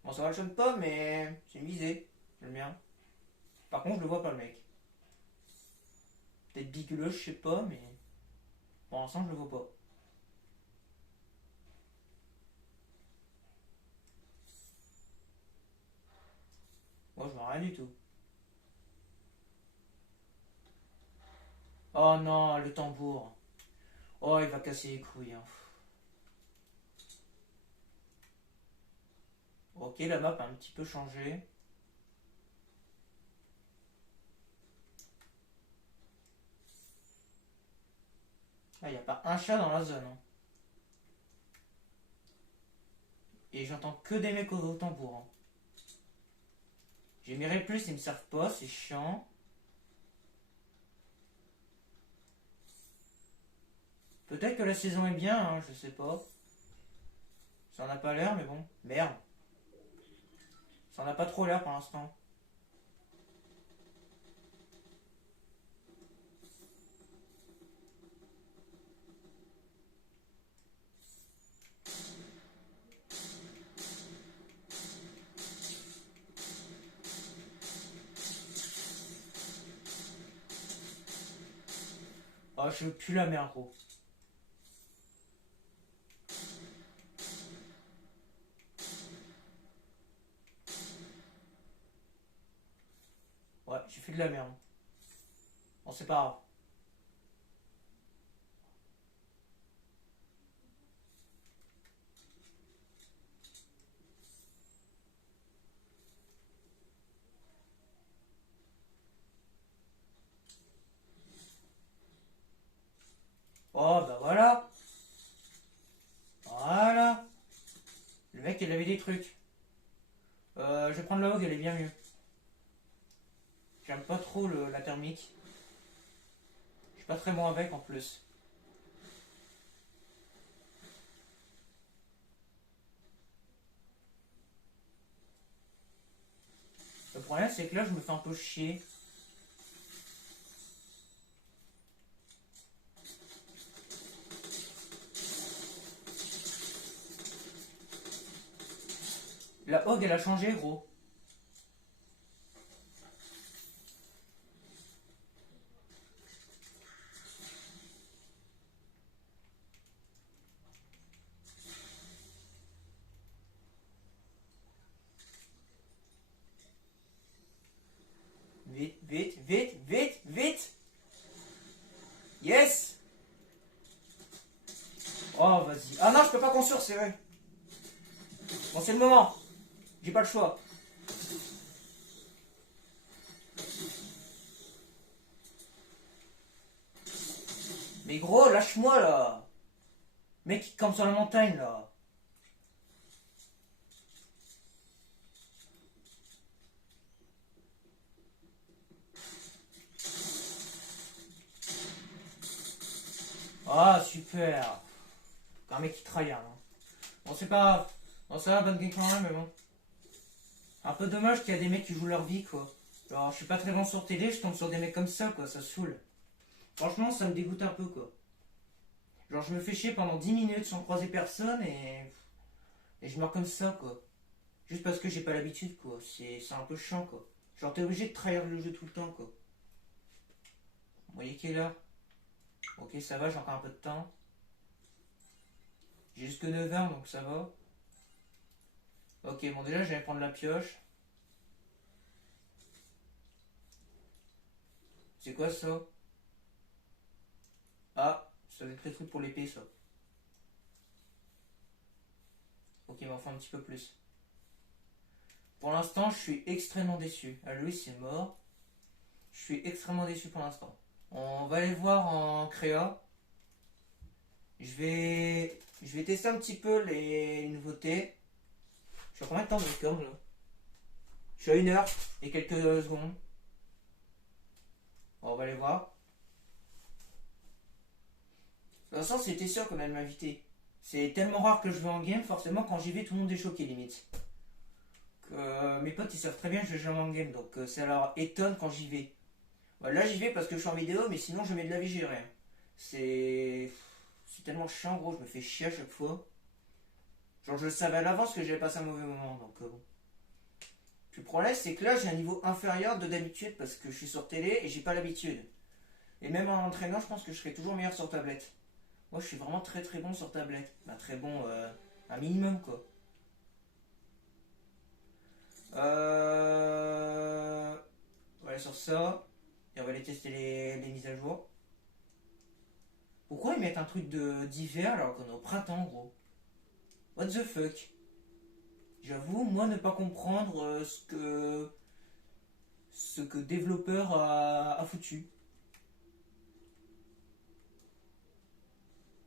Bon ça va le pas mais c'est une visée. J'aime bien. Par contre je le vois pas le mec. Peut-être biguleux, je sais pas, mais pour l'instant je le vois pas. Moi je vois rien du tout. Oh non, le tambour. Oh il va casser les couilles. Hein. Ok, la map a un petit peu changé. Ah, il n'y a pas un chat dans la zone. Hein. Et j'entends que des mecs au tambour. Hein. J'aimerais plus, ils me servent pas, c'est chiant. Peut-être que la saison est bien, hein, je sais pas. Ça en a pas l'air, mais bon. Merde. Ça en a pas trop l'air pour l'instant. Oh, je pue la merde, gros. Ouais, j'ai fait de la merde. Bon, c'est pas grave. Oh, bah voilà. Voilà. Le mec, il avait des trucs. Je vais prendre la hogue, elle est bien mieux. J'aime pas trop la thermique. Je suis pas très bon avec en plus. Le problème, c'est que là, je me fais un peu chier. La hogue, elle a changé, gros. Vite, vite, vite, vite, vite. Yes. Oh, vas-y. Ah non, je peux pas construire, c'est vrai. Bon, c'est le moment. J'ai pas le choix. Mais gros, lâche-moi là. Mec, il campe sur la montagne là. Ah, super. Un mec qui trahit, hein. Bon, c'est pas grave. Bon, ça va, bonne game quand même, mais bon. Un peu dommage qu'il y a des mecs qui jouent leur vie, quoi. Genre, je suis pas très bon sur TD, je tombe sur des mecs comme ça, quoi, ça saoule. Franchement, ça me dégoûte un peu, quoi. Genre, je me fais chier pendant 10 minutes sans croiser personne et je meurs comme ça, quoi. Juste parce que j'ai pas l'habitude, quoi. C'est un peu chiant, quoi. Genre, t'es obligé de trahir le jeu tout le temps, quoi. Vous voyez quelle heure? Ok, ça va, j'ai encore un peu de temps. J'ai jusque 9h, donc ça va. Ok, bon, déjà, je vais prendre la pioche. C'est quoi ça? Ah, ça va être le truc pour l'épée, ça. Ok, mais enfin un petit peu plus. Pour l'instant, je suis extrêmement déçu. Ah, Louis, c'est mort. Je suis extrêmement déçu pour l'instant. On va aller voir en créa. Je vais tester un petit peu les nouveautés. Je suis à combien de temps de record là? Je suis à 1 heure et quelques secondes. Bon, on va aller voir. De toute façon, c'était sûr qu'on allait m'inviter. C'est tellement rare que je vais en game, forcément, quand j'y vais, tout le monde est choqué limite. Mes potes ils savent très bien que je joue en game, donc ça leur étonne quand j'y vais. Là j'y vais parce que je suis en vidéo, mais sinon je mets de la vie, j'ai rien. C'est. C'est tellement chiant, gros, je me fais chier à chaque fois. Genre, je savais à l'avance que j'allais passer un mauvais moment, donc bon. Puis le problème, c'est que là, j'ai un niveau inférieur de d'habitude parce que je suis sur télé et j'ai pas l'habitude. Et même en entraînant, je pense que je serai toujours meilleur sur tablette. Moi, je suis vraiment très très bon sur tablette. Bah, très bon, un minimum quoi. On va aller sur ça. Et on va aller tester les mises à jour. Pourquoi ils mettent un truc d'hiver alors qu'on est au printemps, gros? What the fuck? J'avoue, moi, ne pas comprendre ce que développeur a foutu.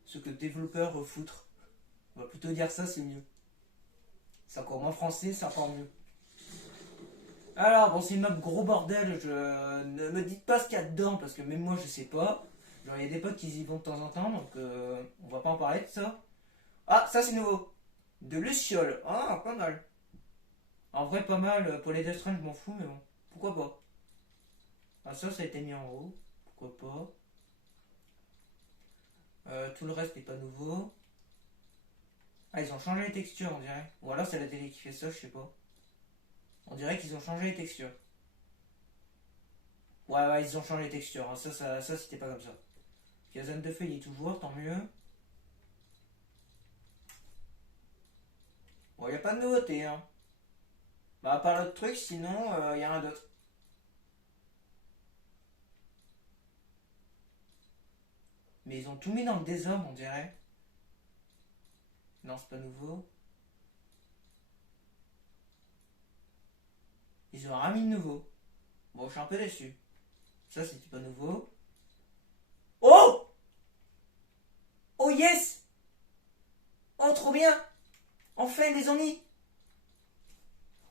Ce que développeur foutre. On va plutôt dire ça, c'est mieux. C'est encore moins français, c'est encore mieux. Alors, bon, c'est une map gros bordel. Ne me dites pas ce qu'il y a dedans, parce que même moi, je sais pas. Genre, il y a des potes qui y vont de temps en temps, donc on va pas en parler de ça. Ah, ça, c'est nouveau. De Luciole. Ah, pas mal. En vrai, pas mal. Pour les Death Run, je m'en fous, mais bon. Pourquoi pas? Ah, ça a été mis en haut. Pourquoi pas? Tout le reste n'est pas nouveau. Ah, ils ont changé les textures, on dirait. Ou alors c'est la télé qui fait ça, je sais pas. On dirait qu'ils ont changé les textures. Ouais, ouais, ils ont changé les textures. Hein. Ça c'était pas comme ça. La zone de feu, il est toujours, tant mieux. Bon, il n'y a pas de nouveauté, hein. Bah, à part l'autre truc, sinon, il y a rien d'autre. Mais ils ont tout mis dans le désordre, on dirait. Non, c'est pas nouveau. Ils ont rien mis de nouveau. Bon, je suis un peu déçu. Ça, c'était pas nouveau. Oh! Oh yes! Oh, trop bien! Enfin, les ennuis!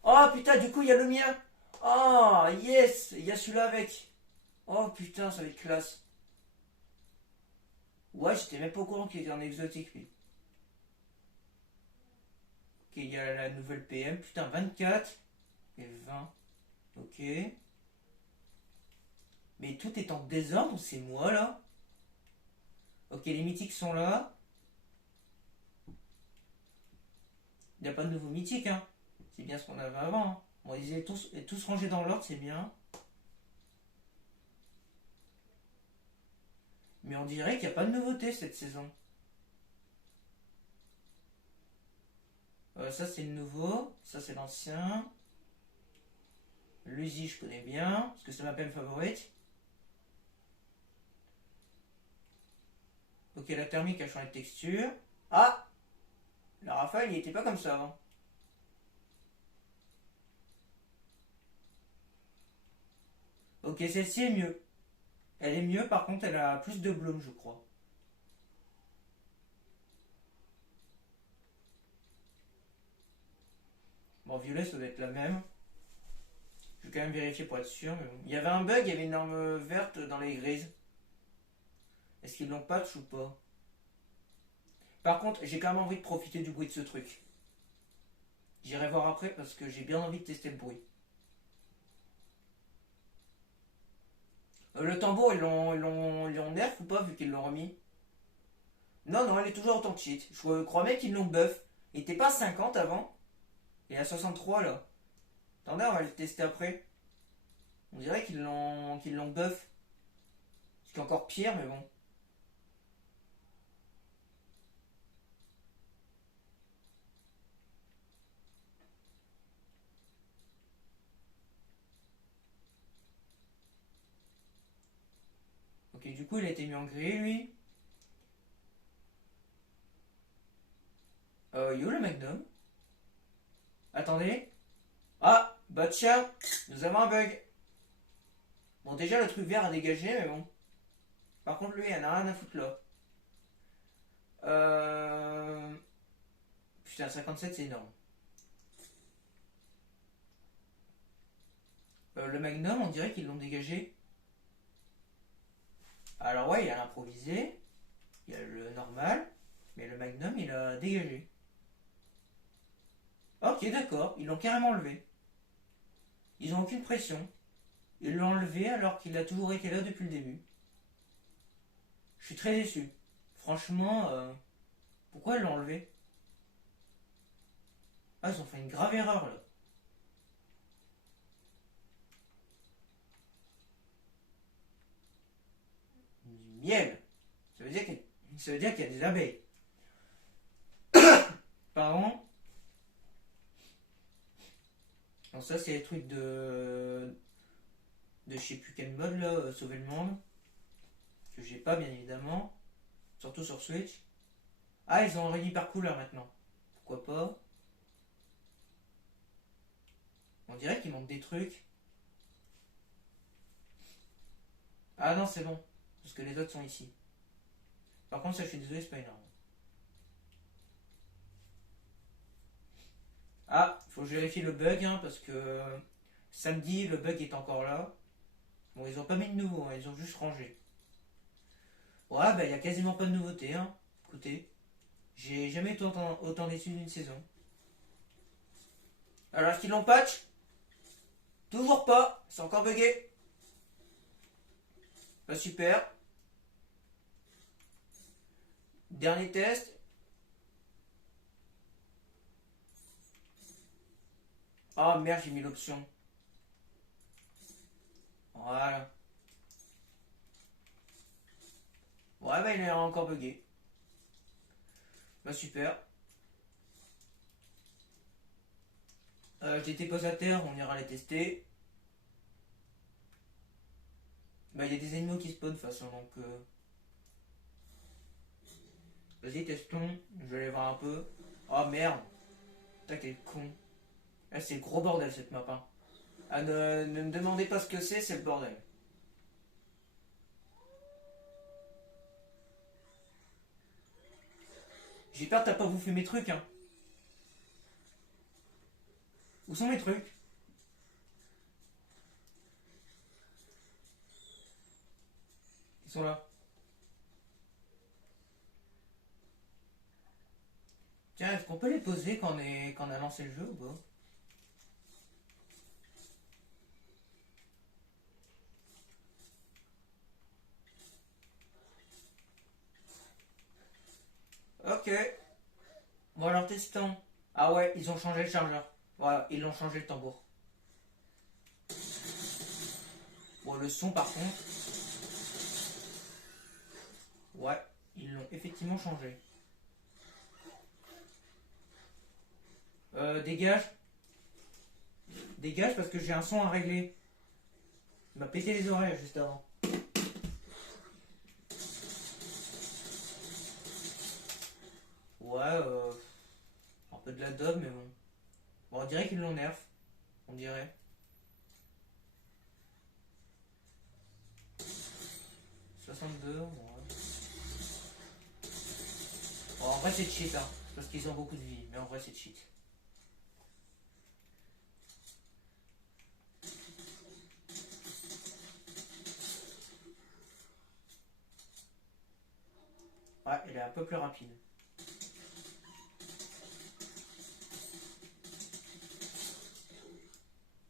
Oh putain, du coup, il y a le mien! Oh yes! Il y a celui-là avec. Oh putain, ça va être classe. Ouais, j'étais même pas au courant qu'il était en exotique, lui. Ok, il y a la nouvelle PM. Putain, 24 et 20. Ok. Mais tout est en désordre, c'est moi là? Ok, les mythiques sont là. Il n'y a pas de nouveaux mythiques, hein. C'est bien ce qu'on avait avant. Hein. Bon, ils étaient tous rangés dans l'ordre, c'est bien. Mais on dirait qu'il n'y a pas de nouveauté cette saison. Ça c'est le nouveau, ça c'est l'ancien. L'Uzi je connais bien, parce que c'est ma peine favorite. Ok, la thermique a changé de texture. Ah! La rafale, il était pas comme ça avant. Ok, celle-ci est mieux. Elle est mieux, par contre, elle a plus de bloom, je crois. Bon, violet, ça doit être la même. Je vais quand même vérifier pour être sûr. Mais bon. Il y avait un bug, il y avait une arme verte dans les grises. Est-ce qu'ils l'ont patch ou pas? Par contre, j'ai quand même envie de profiter du bruit de ce truc. J'irai voir après parce que j'ai bien envie de tester le bruit. Le tambour, ils l'ont nerf ou pas vu qu'ils l'ont remis? Non, non, elle est toujours autant cheat. Je crois même qu'ils l'ont buff. Il était pas 50 avant. Il est à 63 là. Attendez, on va le tester après. On dirait qu'ils l'ont buff. Ce qui est encore pire, mais bon. Ok, du coup, il a été mis en gris, lui. Yo, le Magnum. Attendez. Ah, bah tiens, nous avons un bug. Bon, déjà, le truc vert a dégagé, mais bon. Par contre, lui, il en a rien à foutre là. Euh... Putain, 57, c'est énorme. Le Magnum, on dirait qu'ils l'ont dégagé. Alors ouais, il a l'improvisé. Il y a le normal. Mais le Magnum, il a dégagé. Ok, d'accord. Ils l'ont carrément levé. Ils ont aucune pression. Ils l'ont enlevé alors qu'il a toujours été là depuis le début. Je suis très déçu. Franchement, pourquoi ils l'ont enlevé? Ah, ils ont fait une grave erreur là. Du miel. Ça veut dire qu'il y a des abeilles. Pardon. Donc ça c'est les trucs de je sais plus quel mode là, sauver le monde. Que j'ai pas bien évidemment. Surtout sur Switch. Ah, ils ont un hyper couleur maintenant. Pourquoi pas? On dirait qu'il manque des trucs. Ah non, c'est bon. Parce que les autres sont ici. Par contre, ça, je suis désolé, c'est pas énorme. Ah, faut que je vérifie le bug, hein, parce que samedi, le bug est encore là. Bon, ils ont pas mis de nouveau, hein, ils ont juste rangé. Ouais, bah, il y a quasiment pas de nouveauté, hein. Écoutez, j'ai jamais été autant déçu d'une saison. Alors, est-ce qu'ils l'ont patch? Toujours pas, c'est encore bugué. Pas super. Dernier test. Oh merde, j'ai mis l'option. Voilà. Ouais, bah il est encore bugué. Bah super. J'ai été pose à terre, on ira les tester. Bah il y a des animaux qui spawnent de toute façon, donc... Vas-y, testons. Je vais aller voir un peu. Oh merde. Putain, quel con. Ah, c'est le gros bordel cette map. Hein. Ah, ne me demandez pas ce que c'est le bordel. J'ai peur que t'as pas bouffé mes trucs, hein. Où sont mes trucs? Ils sont là. Tiens, est-ce qu'on peut les poser quand on a lancé le jeu ou pas? Ok. Bon alors testons. Ah ouais, ils ont changé le chargeur. Voilà, ils l'ont changé le tambour. Bon, le son par contre. Ouais, ils l'ont effectivement changé. Dégage. Dégage parce que j'ai un son à régler. Il m'a pété les oreilles juste avant. Ouais, un peu de la dub, mais bon. Bon, on dirait qu'ils l'ont nerf. On dirait. 62, ouais. Bon, en vrai, c'est cheat, hein. Parce qu'ils ont beaucoup de vie, mais en vrai, c'est cheat. Ouais, il est un peu plus rapide.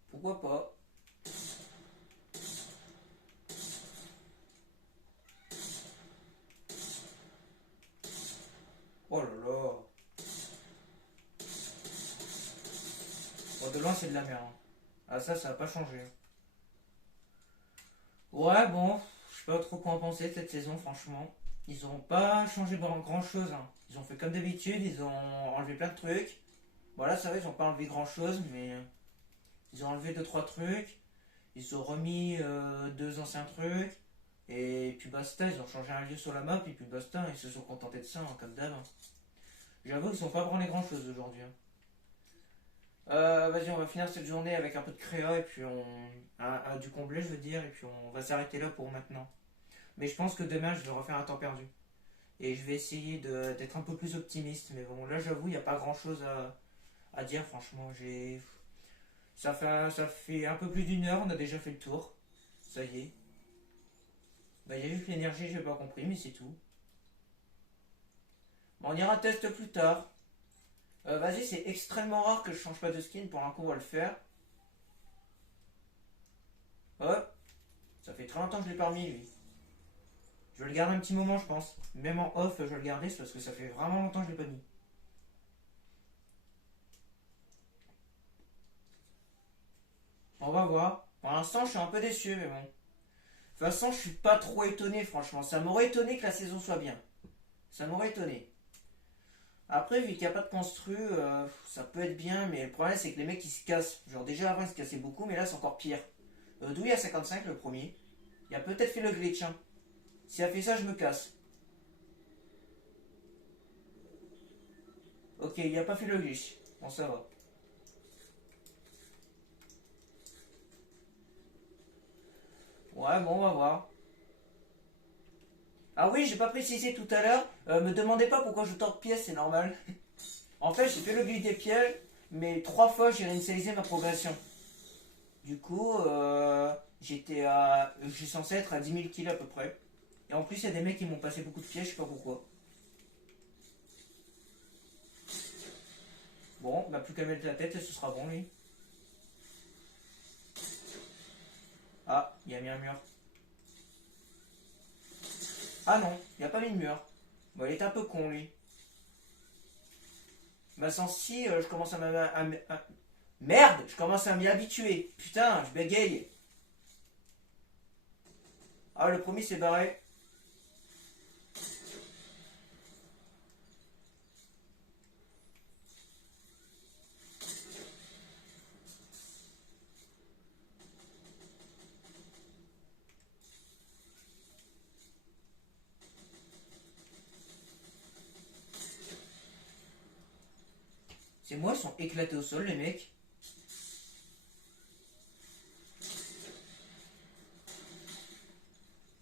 Pourquoi pas? Oh là là. Bon, de loin, c'est de la merde. Hein. Ah, ça va pas changer. Ouais, bon, je sais pas trop quoi en penser de cette saison, franchement. Ils ont pas changé grand chose. Hein. Ils ont fait comme d'habitude, ils ont enlevé plein de trucs. Voilà, ça va, ils ont pas enlevé grand chose, mais ils ont enlevé deux trois trucs. Ils ont remis deux anciens trucs. Et puis basta, ils ont changé un lieu sur la map, et puis basta, ils se sont contentés de ça, hein, comme d'hab. Hein. J'avoue qu'ils sont pas branlé grand chose aujourd'hui. Hein. Vas-y, on va finir cette journée avec un peu de créa et puis du comblé, je veux dire, et puis on va s'arrêter là pour maintenant. Mais je pense que demain, je vais refaire un temps perdu. Et je vais essayer d'être un peu plus optimiste. Mais bon, là, j'avoue, il n'y a pas grand chose à dire, franchement. Ça fait un peu plus d'une heure, on a déjà fait le tour. Ça y est. Bah, il y a juste l'énergie, j'ai pas compris, mais c'est tout. Bon, on ira test plus tard. Vas-y, c'est extrêmement rare que je change pas de skin. Pour un coup, on va le faire. Hop, ça fait très longtemps que je l'ai pas remis, lui. Je vais le garder un petit moment, je pense. Même en off, je vais le garder, c'est parce que ça fait vraiment longtemps que je l'ai pas mis. On va voir. Pour l'instant, je suis un peu déçu, mais bon. De toute façon, je suis pas trop étonné, franchement. Ça m'aurait étonné que la saison soit bien. Ça m'aurait étonné. Après, vu qu'il n'y a pas de constru, ça peut être bien, mais le problème, c'est que les mecs, ils se cassent. Genre, déjà, avant, ils se cassaient beaucoup, mais là, c'est encore pire. D'où il y a 55, le premier. Il a peut-être fait le glitch, hein. S'il a fait ça, je me casse. Ok, il a pas fait le glitch. Bon, ça va. Ouais, bon, on va voir. Ah oui, j'ai pas précisé tout à l'heure. Me demandez pas pourquoi je tords pièces, c'est normal. En fait, j'ai fait le glitch des pièges, mais 3 fois, j'ai réinitialisé ma progression. Du coup, j'ai censé être à 10 000 kills à peu près. Et en plus, il y a des mecs qui m'ont passé beaucoup de pièges, je sais pas pourquoi. Bon, bah plus qu'à mettre la tête et ce sera bon, lui. Ah, il a mis un mur. Ah non, il a pas mis de mur. Bon, il est un peu con, lui. Bah sans si, je commence Merde, je commence à m'y habituer. Putain, je bégaye. Ah, le premier s'est barré. C'est moi, ils sont éclatés au sol, les mecs.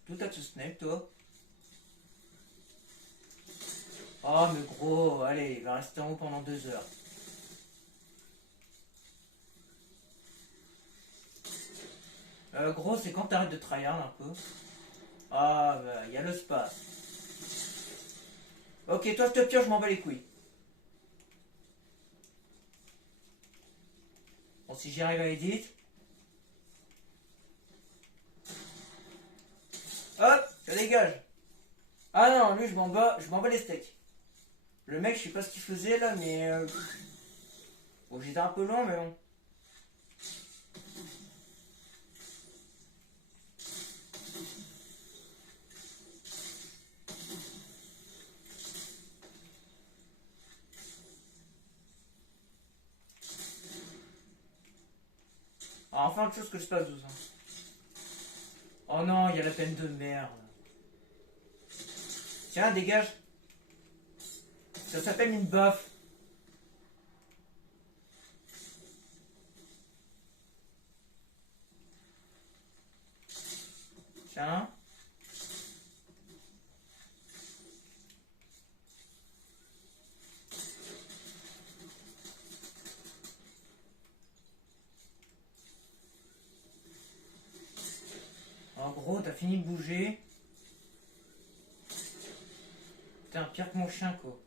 Tout à tout snap, toi. Oh, mais gros, allez, il va rester en haut pendant 2 heures. Gros, c'est quand t'arrêtes de tryhard un peu. Ah, bah, il y a le space. Ok, toi, je te pioche, je m'en bats les couilles. Bon, si j'y arrive à edit. Hop, je dégage. Ah non, lui, je m'en bats les steaks. Le mec, je sais pas ce qu'il faisait là, mais. Bon, j'étais un peu loin, mais bon. Ah, enfin, autre chose que je passe 12 ans. Oh non, il y a la peine de merde. Tiens, dégage. Ça s'appelle une baffe. Tiens. En gros, t'as fini de bouger. T'es un pire que mon chien, quoi.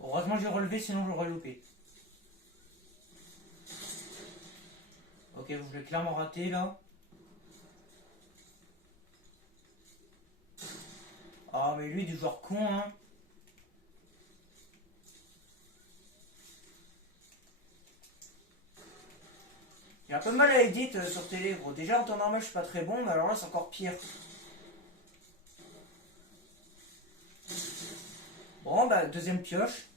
Heureusement, j'ai relevé, sinon j'aurais loupé. Ok, vous l'avez clairement raté là. Ah, mais lui, du genre con, hein. J'ai un peu de mal à edit sur télé, gros. Déjà, en temps normal, je suis pas très bon, mais alors là, c'est encore pire. Bon, bah, deuxième pioche.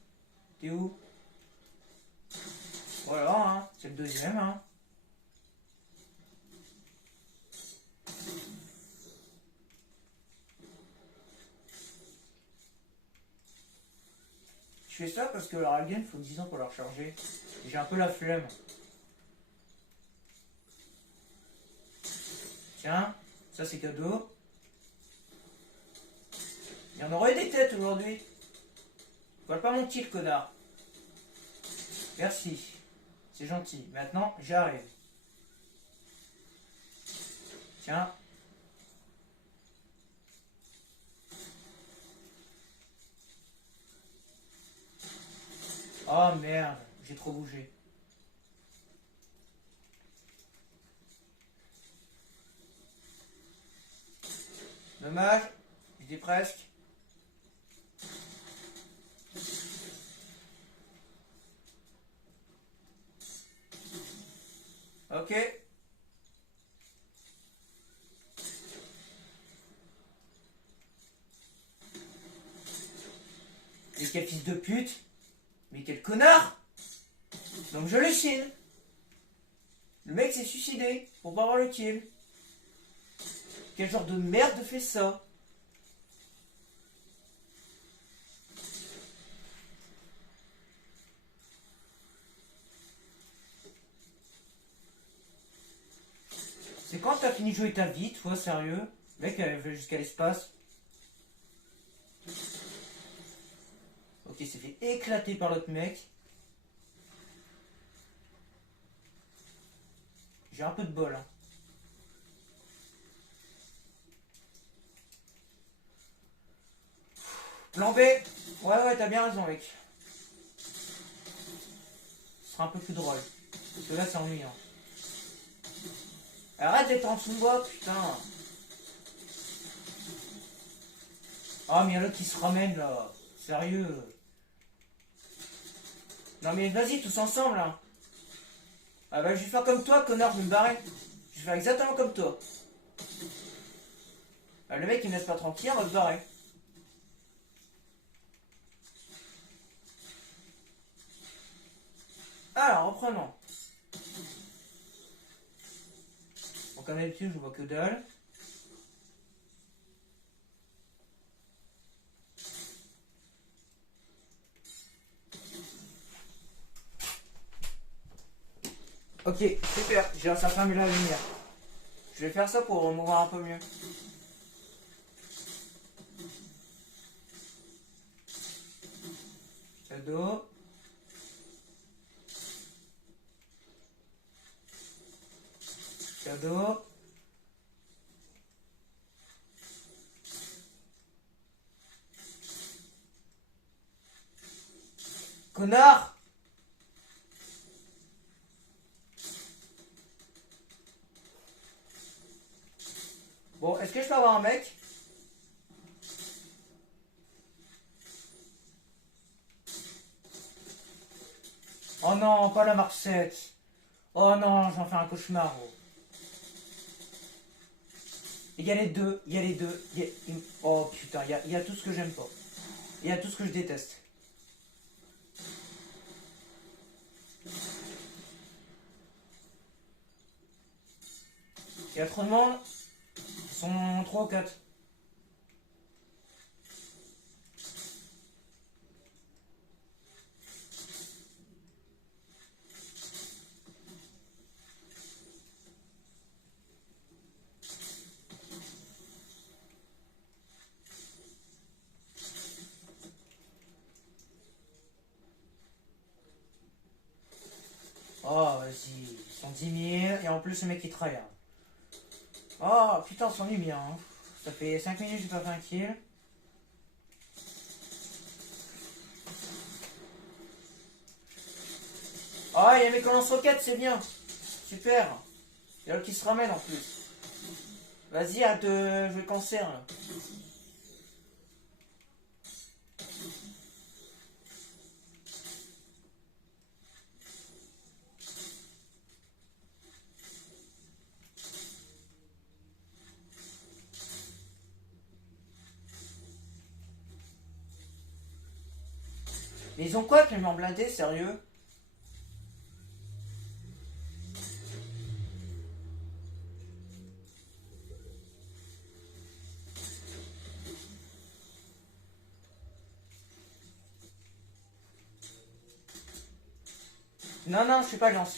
T'es où? Voilà, hein. C'est le deuxième, hein. Je fais ça parce que leur alien, il faut 10 ans pour la recharger. J'ai un peu la flemme. Tiens, ça c'est cadeau. Il y en aurait des têtes aujourd'hui. Vole pas mon kill, connard. Merci. C'est gentil. Maintenant, j'arrive. Tiens. Oh merde, j'ai trop bougé. Dommage. J'étais presque. Ok. Mais quel fils de pute. Mais quel connard. Donc je le chine. Le mec s'est suicidé pour pas avoir le kill. Quel genre de merde fait ça? C'est quand t'as fini de jouer ta vie, toi, sérieux? Le mec, elle fait jusqu'à l'espace. Ok, c'est fait éclater par l'autre mec. J'ai un peu de bol, hein. Plan B. Ouais, t'as bien raison, mec. Ce sera un peu plus drôle. Parce que là, c'est ennuyant. Arrête d'être en dessous de moi, putain. Ah, mais y'a l'autre qui se ramène, là. Sérieux. Non, mais vas-y, tous ensemble, là. Ah bah, je vais faire comme toi, connard, je vais me barrer. Je vais faire exactement comme toi. Ah, le mec, il me laisse pas tranquille, on va se barrer. Alors, reprenons. Bon, comme d'habitude, je vois que dalle. Ok, super, j'ai un certain mieux la lumière. Je vais faire ça pour me voir un peu mieux. Cadeau. Cadeau. Connard! Bon, est-ce que je peux avoir un mec? Oh non, pas la marque 7. Oh non, j'en fais un cauchemar. Gros. Il y a les deux, il y a les deux. Oh putain, il y a tout ce que j'aime pas. Il y a tout ce que je déteste. Il y a trop de monde. Ils sont 3 ou 4. Oh, vas-y. Ils sont 10 000. Et en plus, le mec il travaille. Oh, putain, on s'ennuie bien. Hein. Ça fait 5 minutes que j'ai pas fait un kill. Oh, il y a mes lance-roquettes, c'est bien. Super. Il y a l'autre qui se ramène en plus. Vas-y, arrête de jouer cancer là. Mais ils ont quoi, Clément blindé, sérieux? Non, non, je suis pas lance.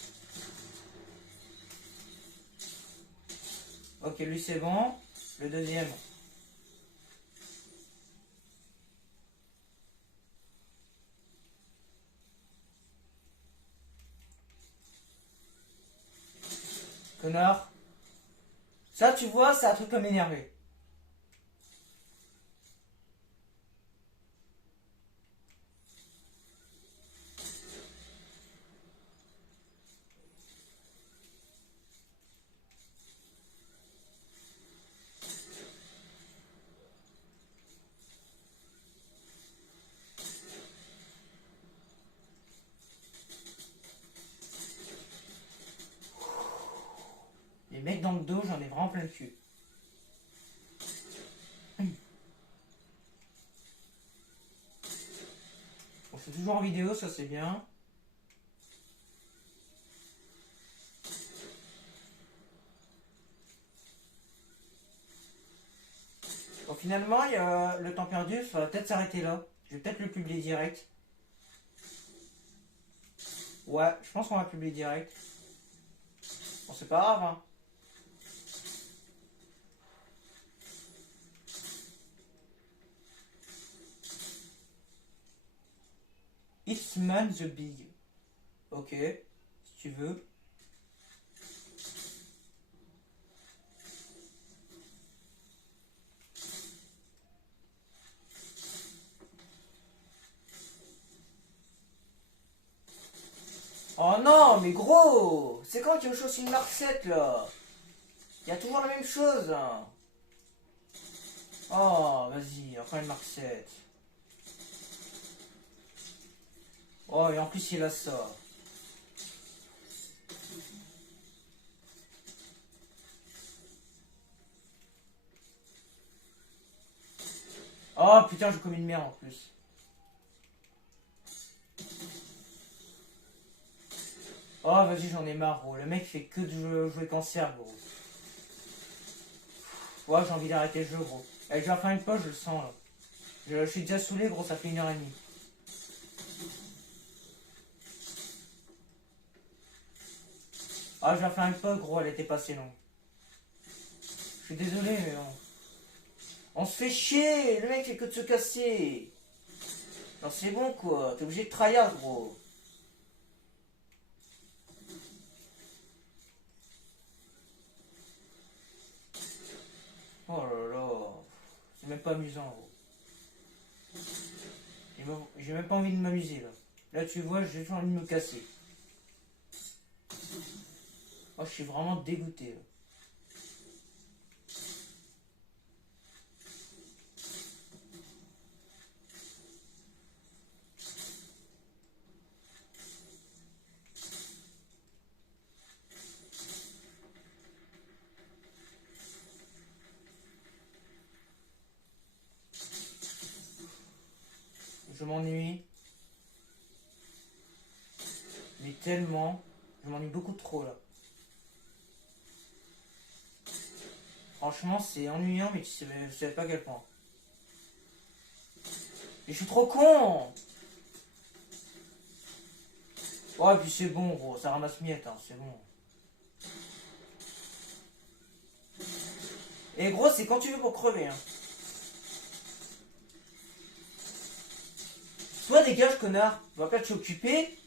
Ok, lui c'est bon. Le deuxième. Connard. Ça, tu vois, c'est un truc comme énervé. dos, j'en ai vraiment plein le cul. Bon, c'est toujours en vidéo, ça c'est bien. Bon, finalement, il y a le temps perdu, ça va peut-être s'arrêter là. Je vais peut-être le publier direct. Ouais, je pense qu'on va publier direct. Bon, c'est pas grave, hein. Hitman the Big. Ok, si tu veux. Oh non, mais gros! C'est quand qu'il y a aussi une Mark 7 là? Il y a toujours la même chose, hein. Oh, vas-y, encore une Mark 7. Oh, et en plus il a ça. Oh putain, je commets une merde en plus. Oh, vas-y, j'en ai marre, gros. Le mec fait que de jouer cancer, gros. Ouais, j'ai envie d'arrêter le jeu, gros. Allez, je vais faire une pause, je le sens, là. Je suis déjà saoulé, gros, ça fait 1h30. Ah, je vais faire une pause, gros, elle était pas assez longue. Je suis désolé, mais on se fait chier. Le mec fait que de se casser. Non, c'est bon, quoi. T'es obligé de tryhard, gros. Oh là là. C'est même pas amusant, gros. J'ai même pas envie de m'amuser, là. Là, tu vois, j'ai juste envie de me casser. Oh, je suis vraiment dégoûté, là. Je m'ennuie. Mais tellement. Je m'ennuie beaucoup trop, là. Franchement, c'est ennuyant, mais je sais pas à quel point. Et je suis trop con. Ouais, et puis c'est bon, gros. Ça ramasse miette, hein. C'est bon. Et gros, c'est quand tu veux pour crever, hein. Toi, dégage, connard. Tu vas pas te t'occuper.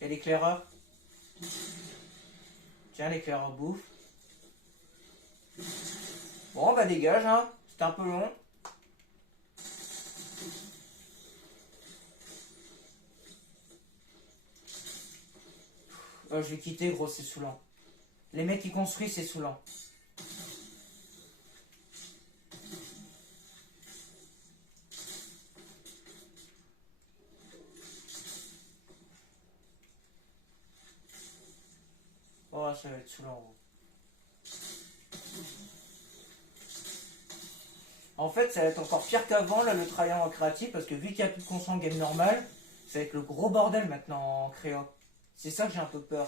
Et l'éclaireur. Tiens, l'éclaireur bouffe. Bon, bah dégage, hein. C'était un peu long. Je vais quitter, gros, c'est saoulant. Les mecs qui construisent, c'est saoulant. Oh, ça va être saoulant, gros. En fait, ça va être encore pire qu'avant, là, le travail en créatif, parce que vu qu'il n'y a plus de console en game normal, ça va être le gros bordel maintenant en créa. C'est ça que j'ai un peu peur.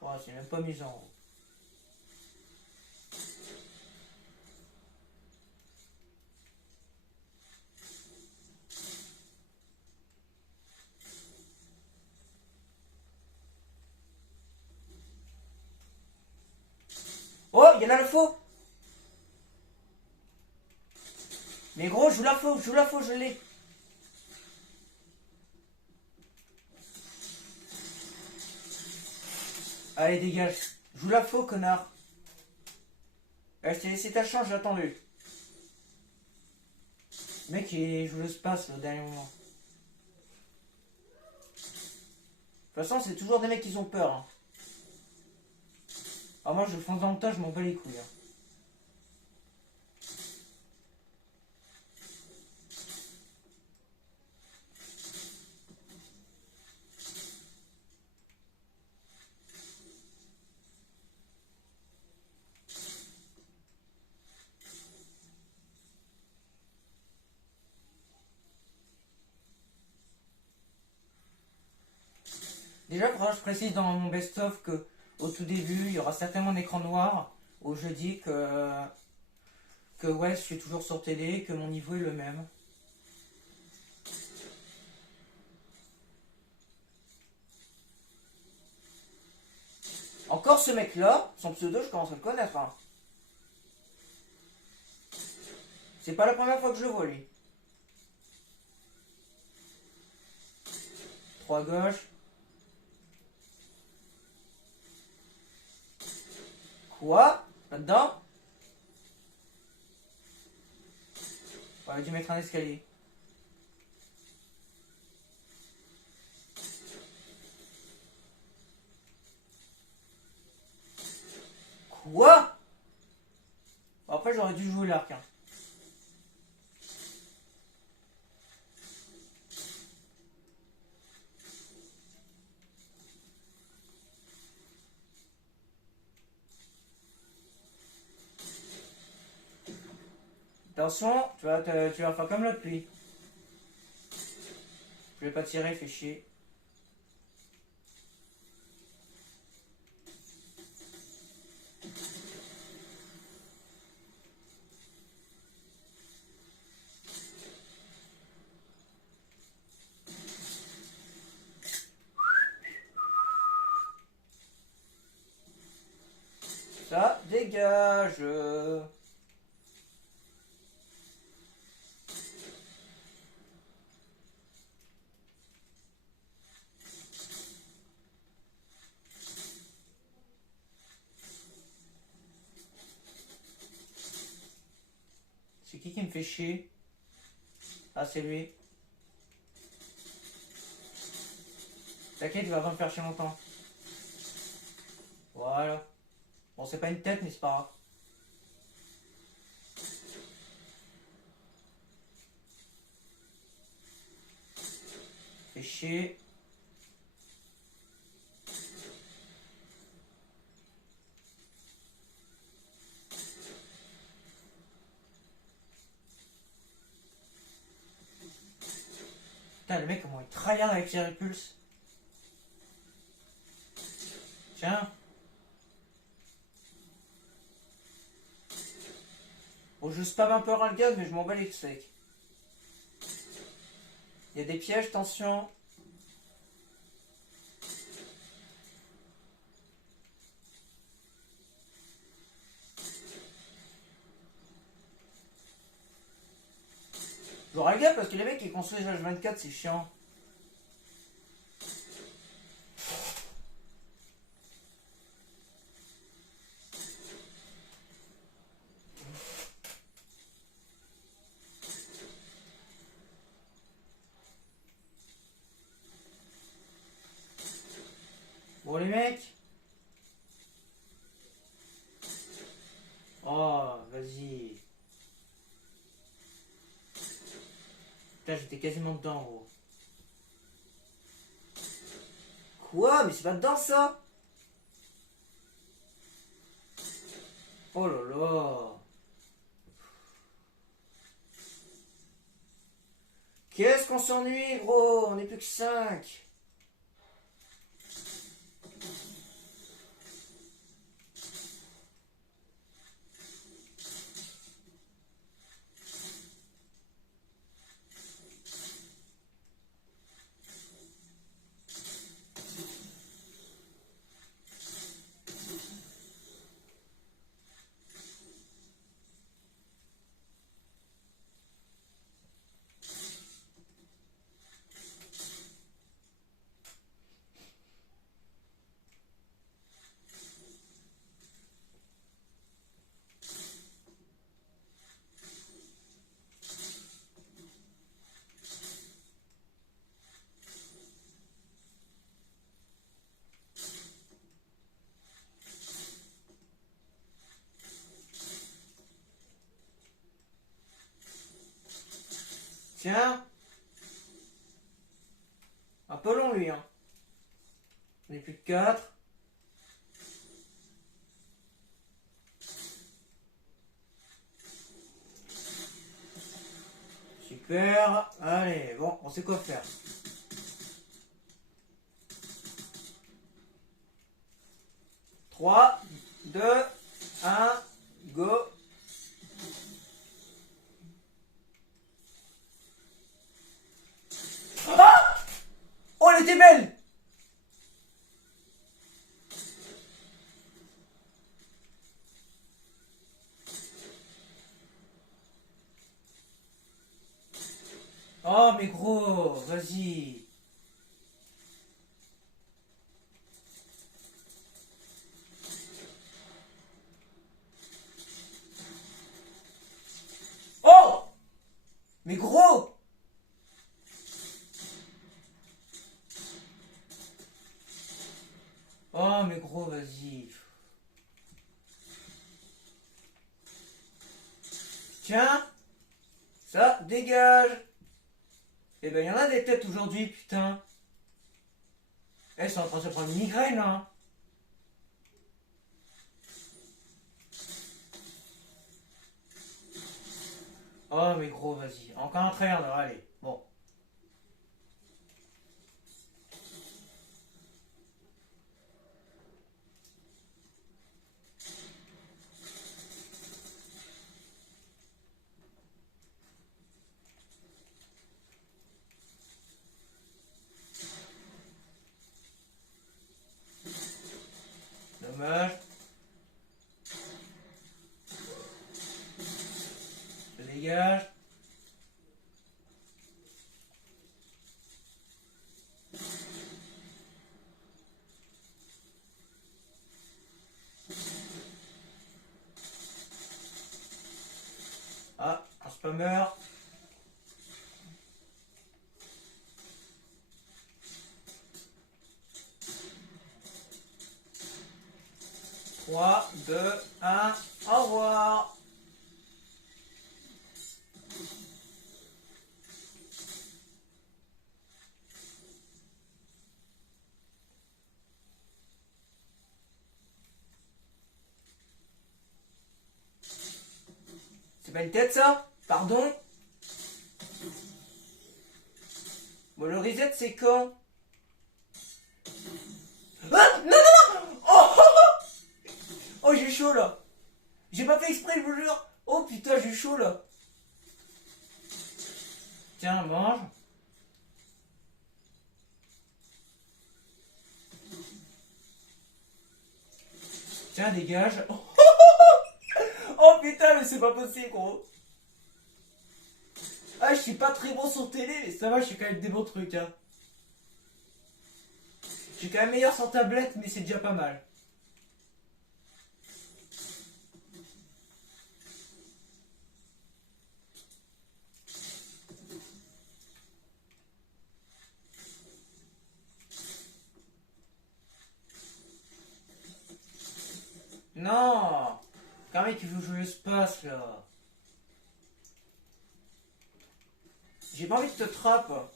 Oh, c'est même pas amusant, gros. Oh, il y en a le faux. Mais gros, je joue la faux, je l'ai. Allez, dégage. Joue la faux, connard. Allez, je t'ai laissé ta chance, j'ai attendu. Le mec, il joue le space, là, au dernier moment. De toute façon, c'est toujours des mecs qui ont peur, hein. Alors moi, je fonce dans le tas, je m'en bats les couilles, hein. Déjà, faudra que je précise dans mon best-of que au tout début, il y aura certainement un écran noir où je dis que ouais, je suis toujours sur télé, que mon niveau est le même. Encore ce mec-là, son pseudo, je commence à le connaître. Hein. C'est pas la première fois que je le vois, lui. 3 gauche. Quoi? Là-dedans? On aurait dû mettre un escalier. Quoi? Après, j'aurais dû jouer l'arc. Hein. Attention, tu vas faire comme l'autre pluie. Je vais pas tirer, fais chier. Ça, dégage. C'est qui me fait chier? Ah, c'est lui. T'inquiète, il va pas me faire chier longtemps. Voilà. Bon, c'est pas une tête, mais c'est pas grave. Fais chier. Putain, le mec, comment il tryhard avec ses répulses. Tiens. Bon, je spam un peu ras le gaz, mais je m'en bats les steaks. Il y a des pièges, attention. J'aurai le gars parce que les mecs ils construisent H24, c'est chiant. Bon les mecs. Oh, vas-y. Putain, j'étais quasiment dedans, gros. Quoi? Mais c'est pas dedans ça? Oh là là. Qu'est-ce qu'on s'ennuie, gros? On n'est plus que 5. Tiens. Un peu long lui, hein. On est plus que 4. Super. Allez, bon, on sait quoi faire. 3, 2, 1, go. Ah! Oh, elle était belle! Oh, mais gros, vas-y. Oh! Mais gros! Oh, mais gros, vas-y. Tiens, ça, dégage. Eh ben, il y en a des têtes aujourd'hui, putain. Elles sont en train de se prendre une migraine, hein. Oh, mais gros, vas-y. Encore un tryhard, alors, allez. Bon. Dommage. Je dégage. Ah, un spammer. Trois, deux, un, au revoir. C'est pas une tête, ça? Pardon? Bon, le reset, c'est quand? Ah! Non, non, non! Oh, oh, oh! Oh, j'ai chaud, là. J'ai pas fait exprès, je vous jure. Oh, putain, j'ai chaud, là. Tiens, mange. Tiens, dégage. Oh, oh, putain, mais c'est pas possible, gros. Ah, je suis pas très bon sur télé, mais ça va, je suis quand même des bons trucs, hein. Je suis quand même meilleur sur tablette, mais c'est déjà pas mal. Non! Quand même, il faut que je le passe, là. J'ai pas envie de te trappe.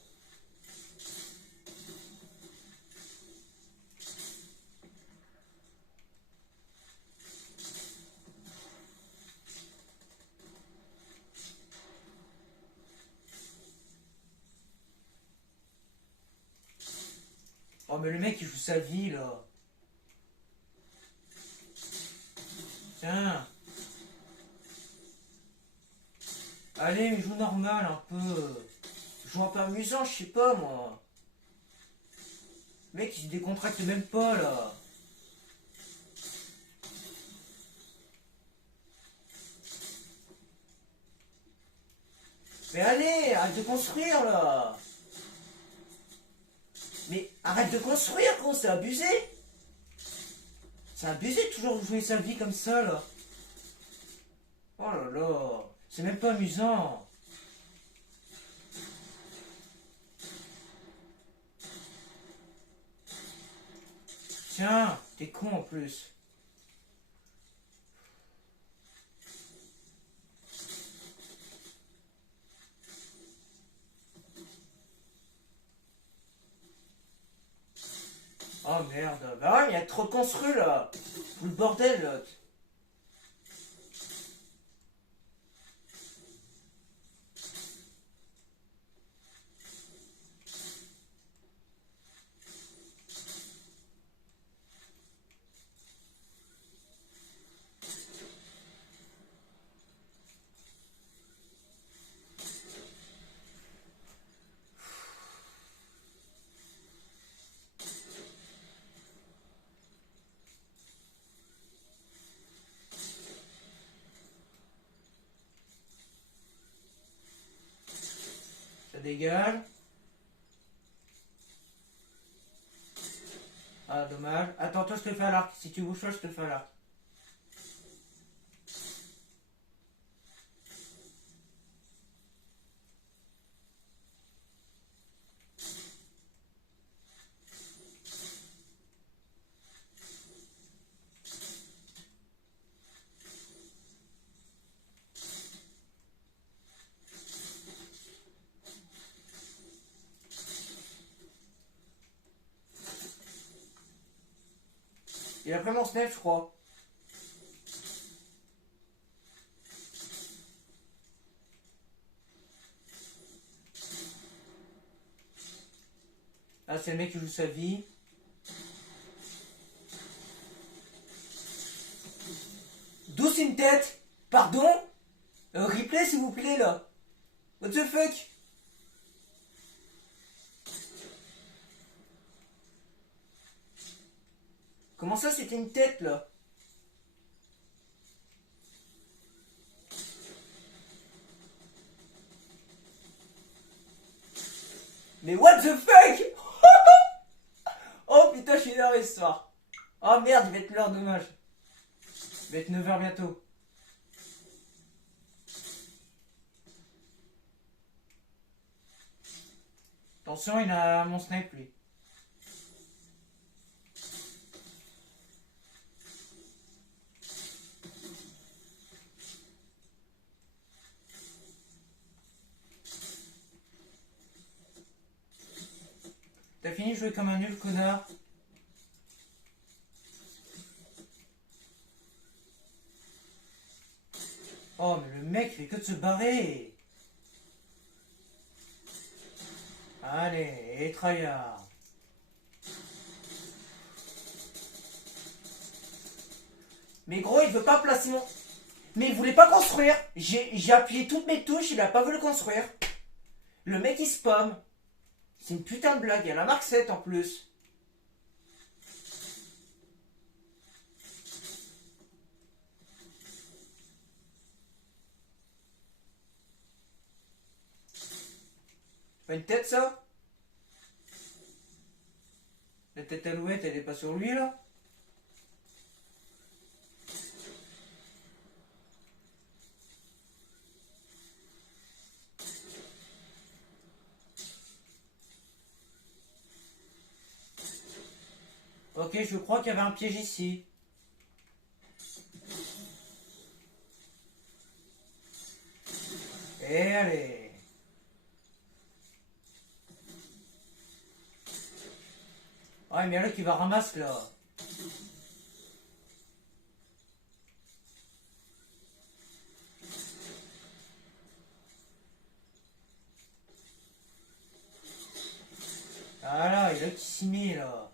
Oh, mais le mec, il joue sa vie, là. Tiens. Allez, mais joue normal, un peu. Joue un peu amusant, je sais pas, moi. Le mec, il se décontracte même pas, là. Mais allez, arrête de construire, là. Mais arrête de construire, gros, c'est abusé. C'est abusé de toujours jouer sa vie comme ça, là. Oh là là, c'est même pas amusant. Tiens, t'es con en plus. Oh merde, bah ouais, il y a trop construit là. Le bordel là. Ça dégage. Ah, dommage. Attends, toi, je te fais à l'arc. Si tu bouges pas, je te fais à l'arc. Il a pris mon snap, je crois. Ah, c'est le mec qui joue sa vie. D'où c'est une tête? Pardon? Replay, s'il vous plaît, là. What the fuck? Comment ça, c'était une tête, là? Mais what the fuck? Oh putain, je suis énervé ce soir. Oh merde, il va être l'heure, dommage. Il va être 9h bientôt. Attention, il a mon snipe, lui. T'as fini de jouer comme un nul, connard. Oh, mais le mec fait que de se barrer. Allez, et tryhard. Mais gros, il veut pas placer mon... Mais il voulait pas construire. J'ai appuyé toutes mes touches, il a pas voulu construire. Le mec il spam. C'est une putain de blague, il y a la marque 7 en plus. Pas une tête ça? La tête alouette elle est pas sur lui là? Ok, je crois qu'il y avait un piège ici. Et allez. Ouais, mais là qui va ramasser là. Ah là, il a qui s'y met là.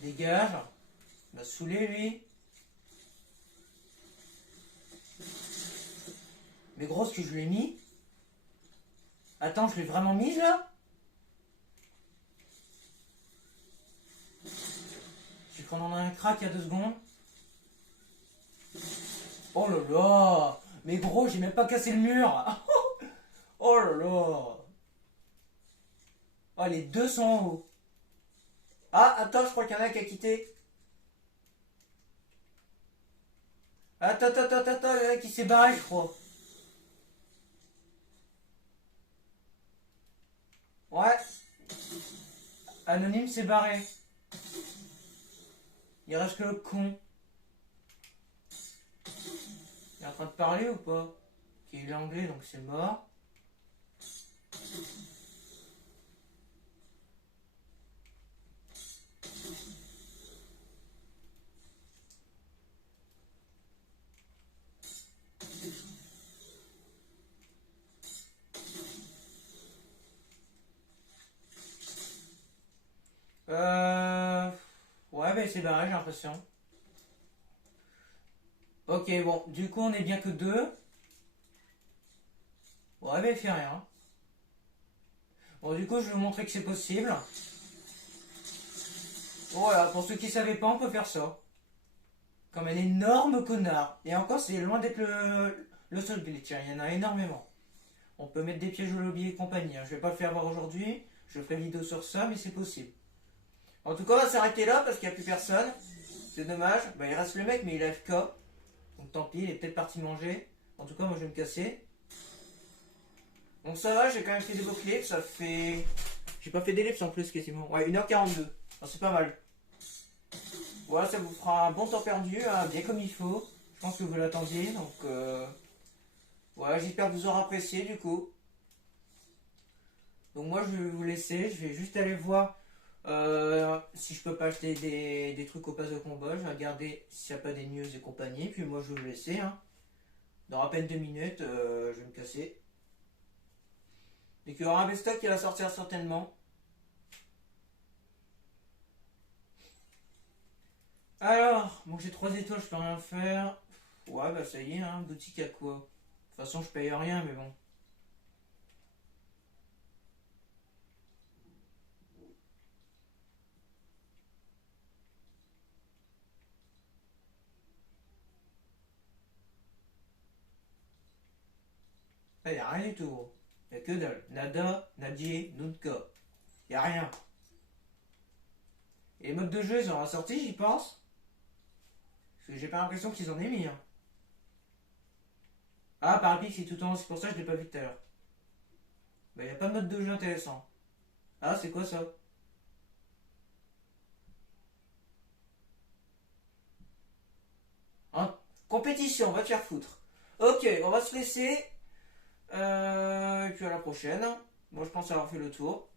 Dégage. Il m'a saoulé lui. Mais gros, ce que je lui ai mis. Attends, je l'ai vraiment mise là? J'ai cru qu'on en a un crack il y a 2 secondes. Oh là là. Mais gros, j'ai même pas cassé le mur. Oh là là. Oh, les deux sont en haut. Ah, attends, je crois qu'il y en a qui a quitté. Attends, il y en a qui s'est barré, je crois. Ouais. Anonyme s'est barré. Il reste que le con. Il est en train de parler ou pas? Il est anglais, donc c'est mort. Ouais, bah c'est barré, j'ai l'impression. Ok, bon, du coup, on est bien que 2. Ouais, bah il fait rien. Bon, du coup, je vais vous montrer que c'est possible. Voilà, pour ceux qui savaient pas, on peut faire ça. Comme un énorme connard. Et encore, c'est loin d'être Le sol glitch, il y en a énormément. On peut mettre des pièges au lobby et compagnie. Hein. Je vais pas le faire voir aujourd'hui. Je ferai vidéo sur ça, mais c'est possible. En tout cas, on va s'arrêter là parce qu'il n'y a plus personne. C'est dommage. Bah, il reste le mec, mais il a FK. Donc tant pis, il est peut-être parti manger. En tout cas, moi je vais me casser. Donc ça va, j'ai quand même fait des beaux clips. Ça fait. J'ai pas fait d'ellipse en plus quasiment. Ouais, 1h42. Alors, c'est pas mal. Voilà, ça vous fera un bon temps perdu, hein, bien comme il faut. Je pense que vous l'attendiez. Donc voilà, j'espère que vous aurez apprécié du coup. Donc moi je vais vous laisser. Je vais juste aller voir si je peux pas acheter des trucs au pass de combat. Je vais regarder s'il n'y a pas des news et compagnie. Puis moi je vais vous laisser. Hein. Dans à peine 2 minutes, je vais me casser. Et qu'il y aura un best-of qui va sortir certainement. Alors, bon j'ai 3 étoiles, je peux rien faire. Ouais bah ça y est, hein, boutique à quoi? De toute façon je paye rien mais bon. Là y a rien du tout gros. Y a que dalle. Nada, Nadier, Nunca. Y a rien. Et les modes de jeu ils auront sorti j'y pense. Parce que j'ai pas l'impression qu'ils en aient mis. Hein. Ah Parapic c'est tout en haut, c'est pour ça que je l'ai pas vu tout à l'heure. Bah y a pas de mode de jeu intéressant. Ah c'est quoi ça? Hein. Compétition, on va te faire foutre. Ok, on va se laisser. Et puis à la prochaine. Moi je pense avoir fait le tour.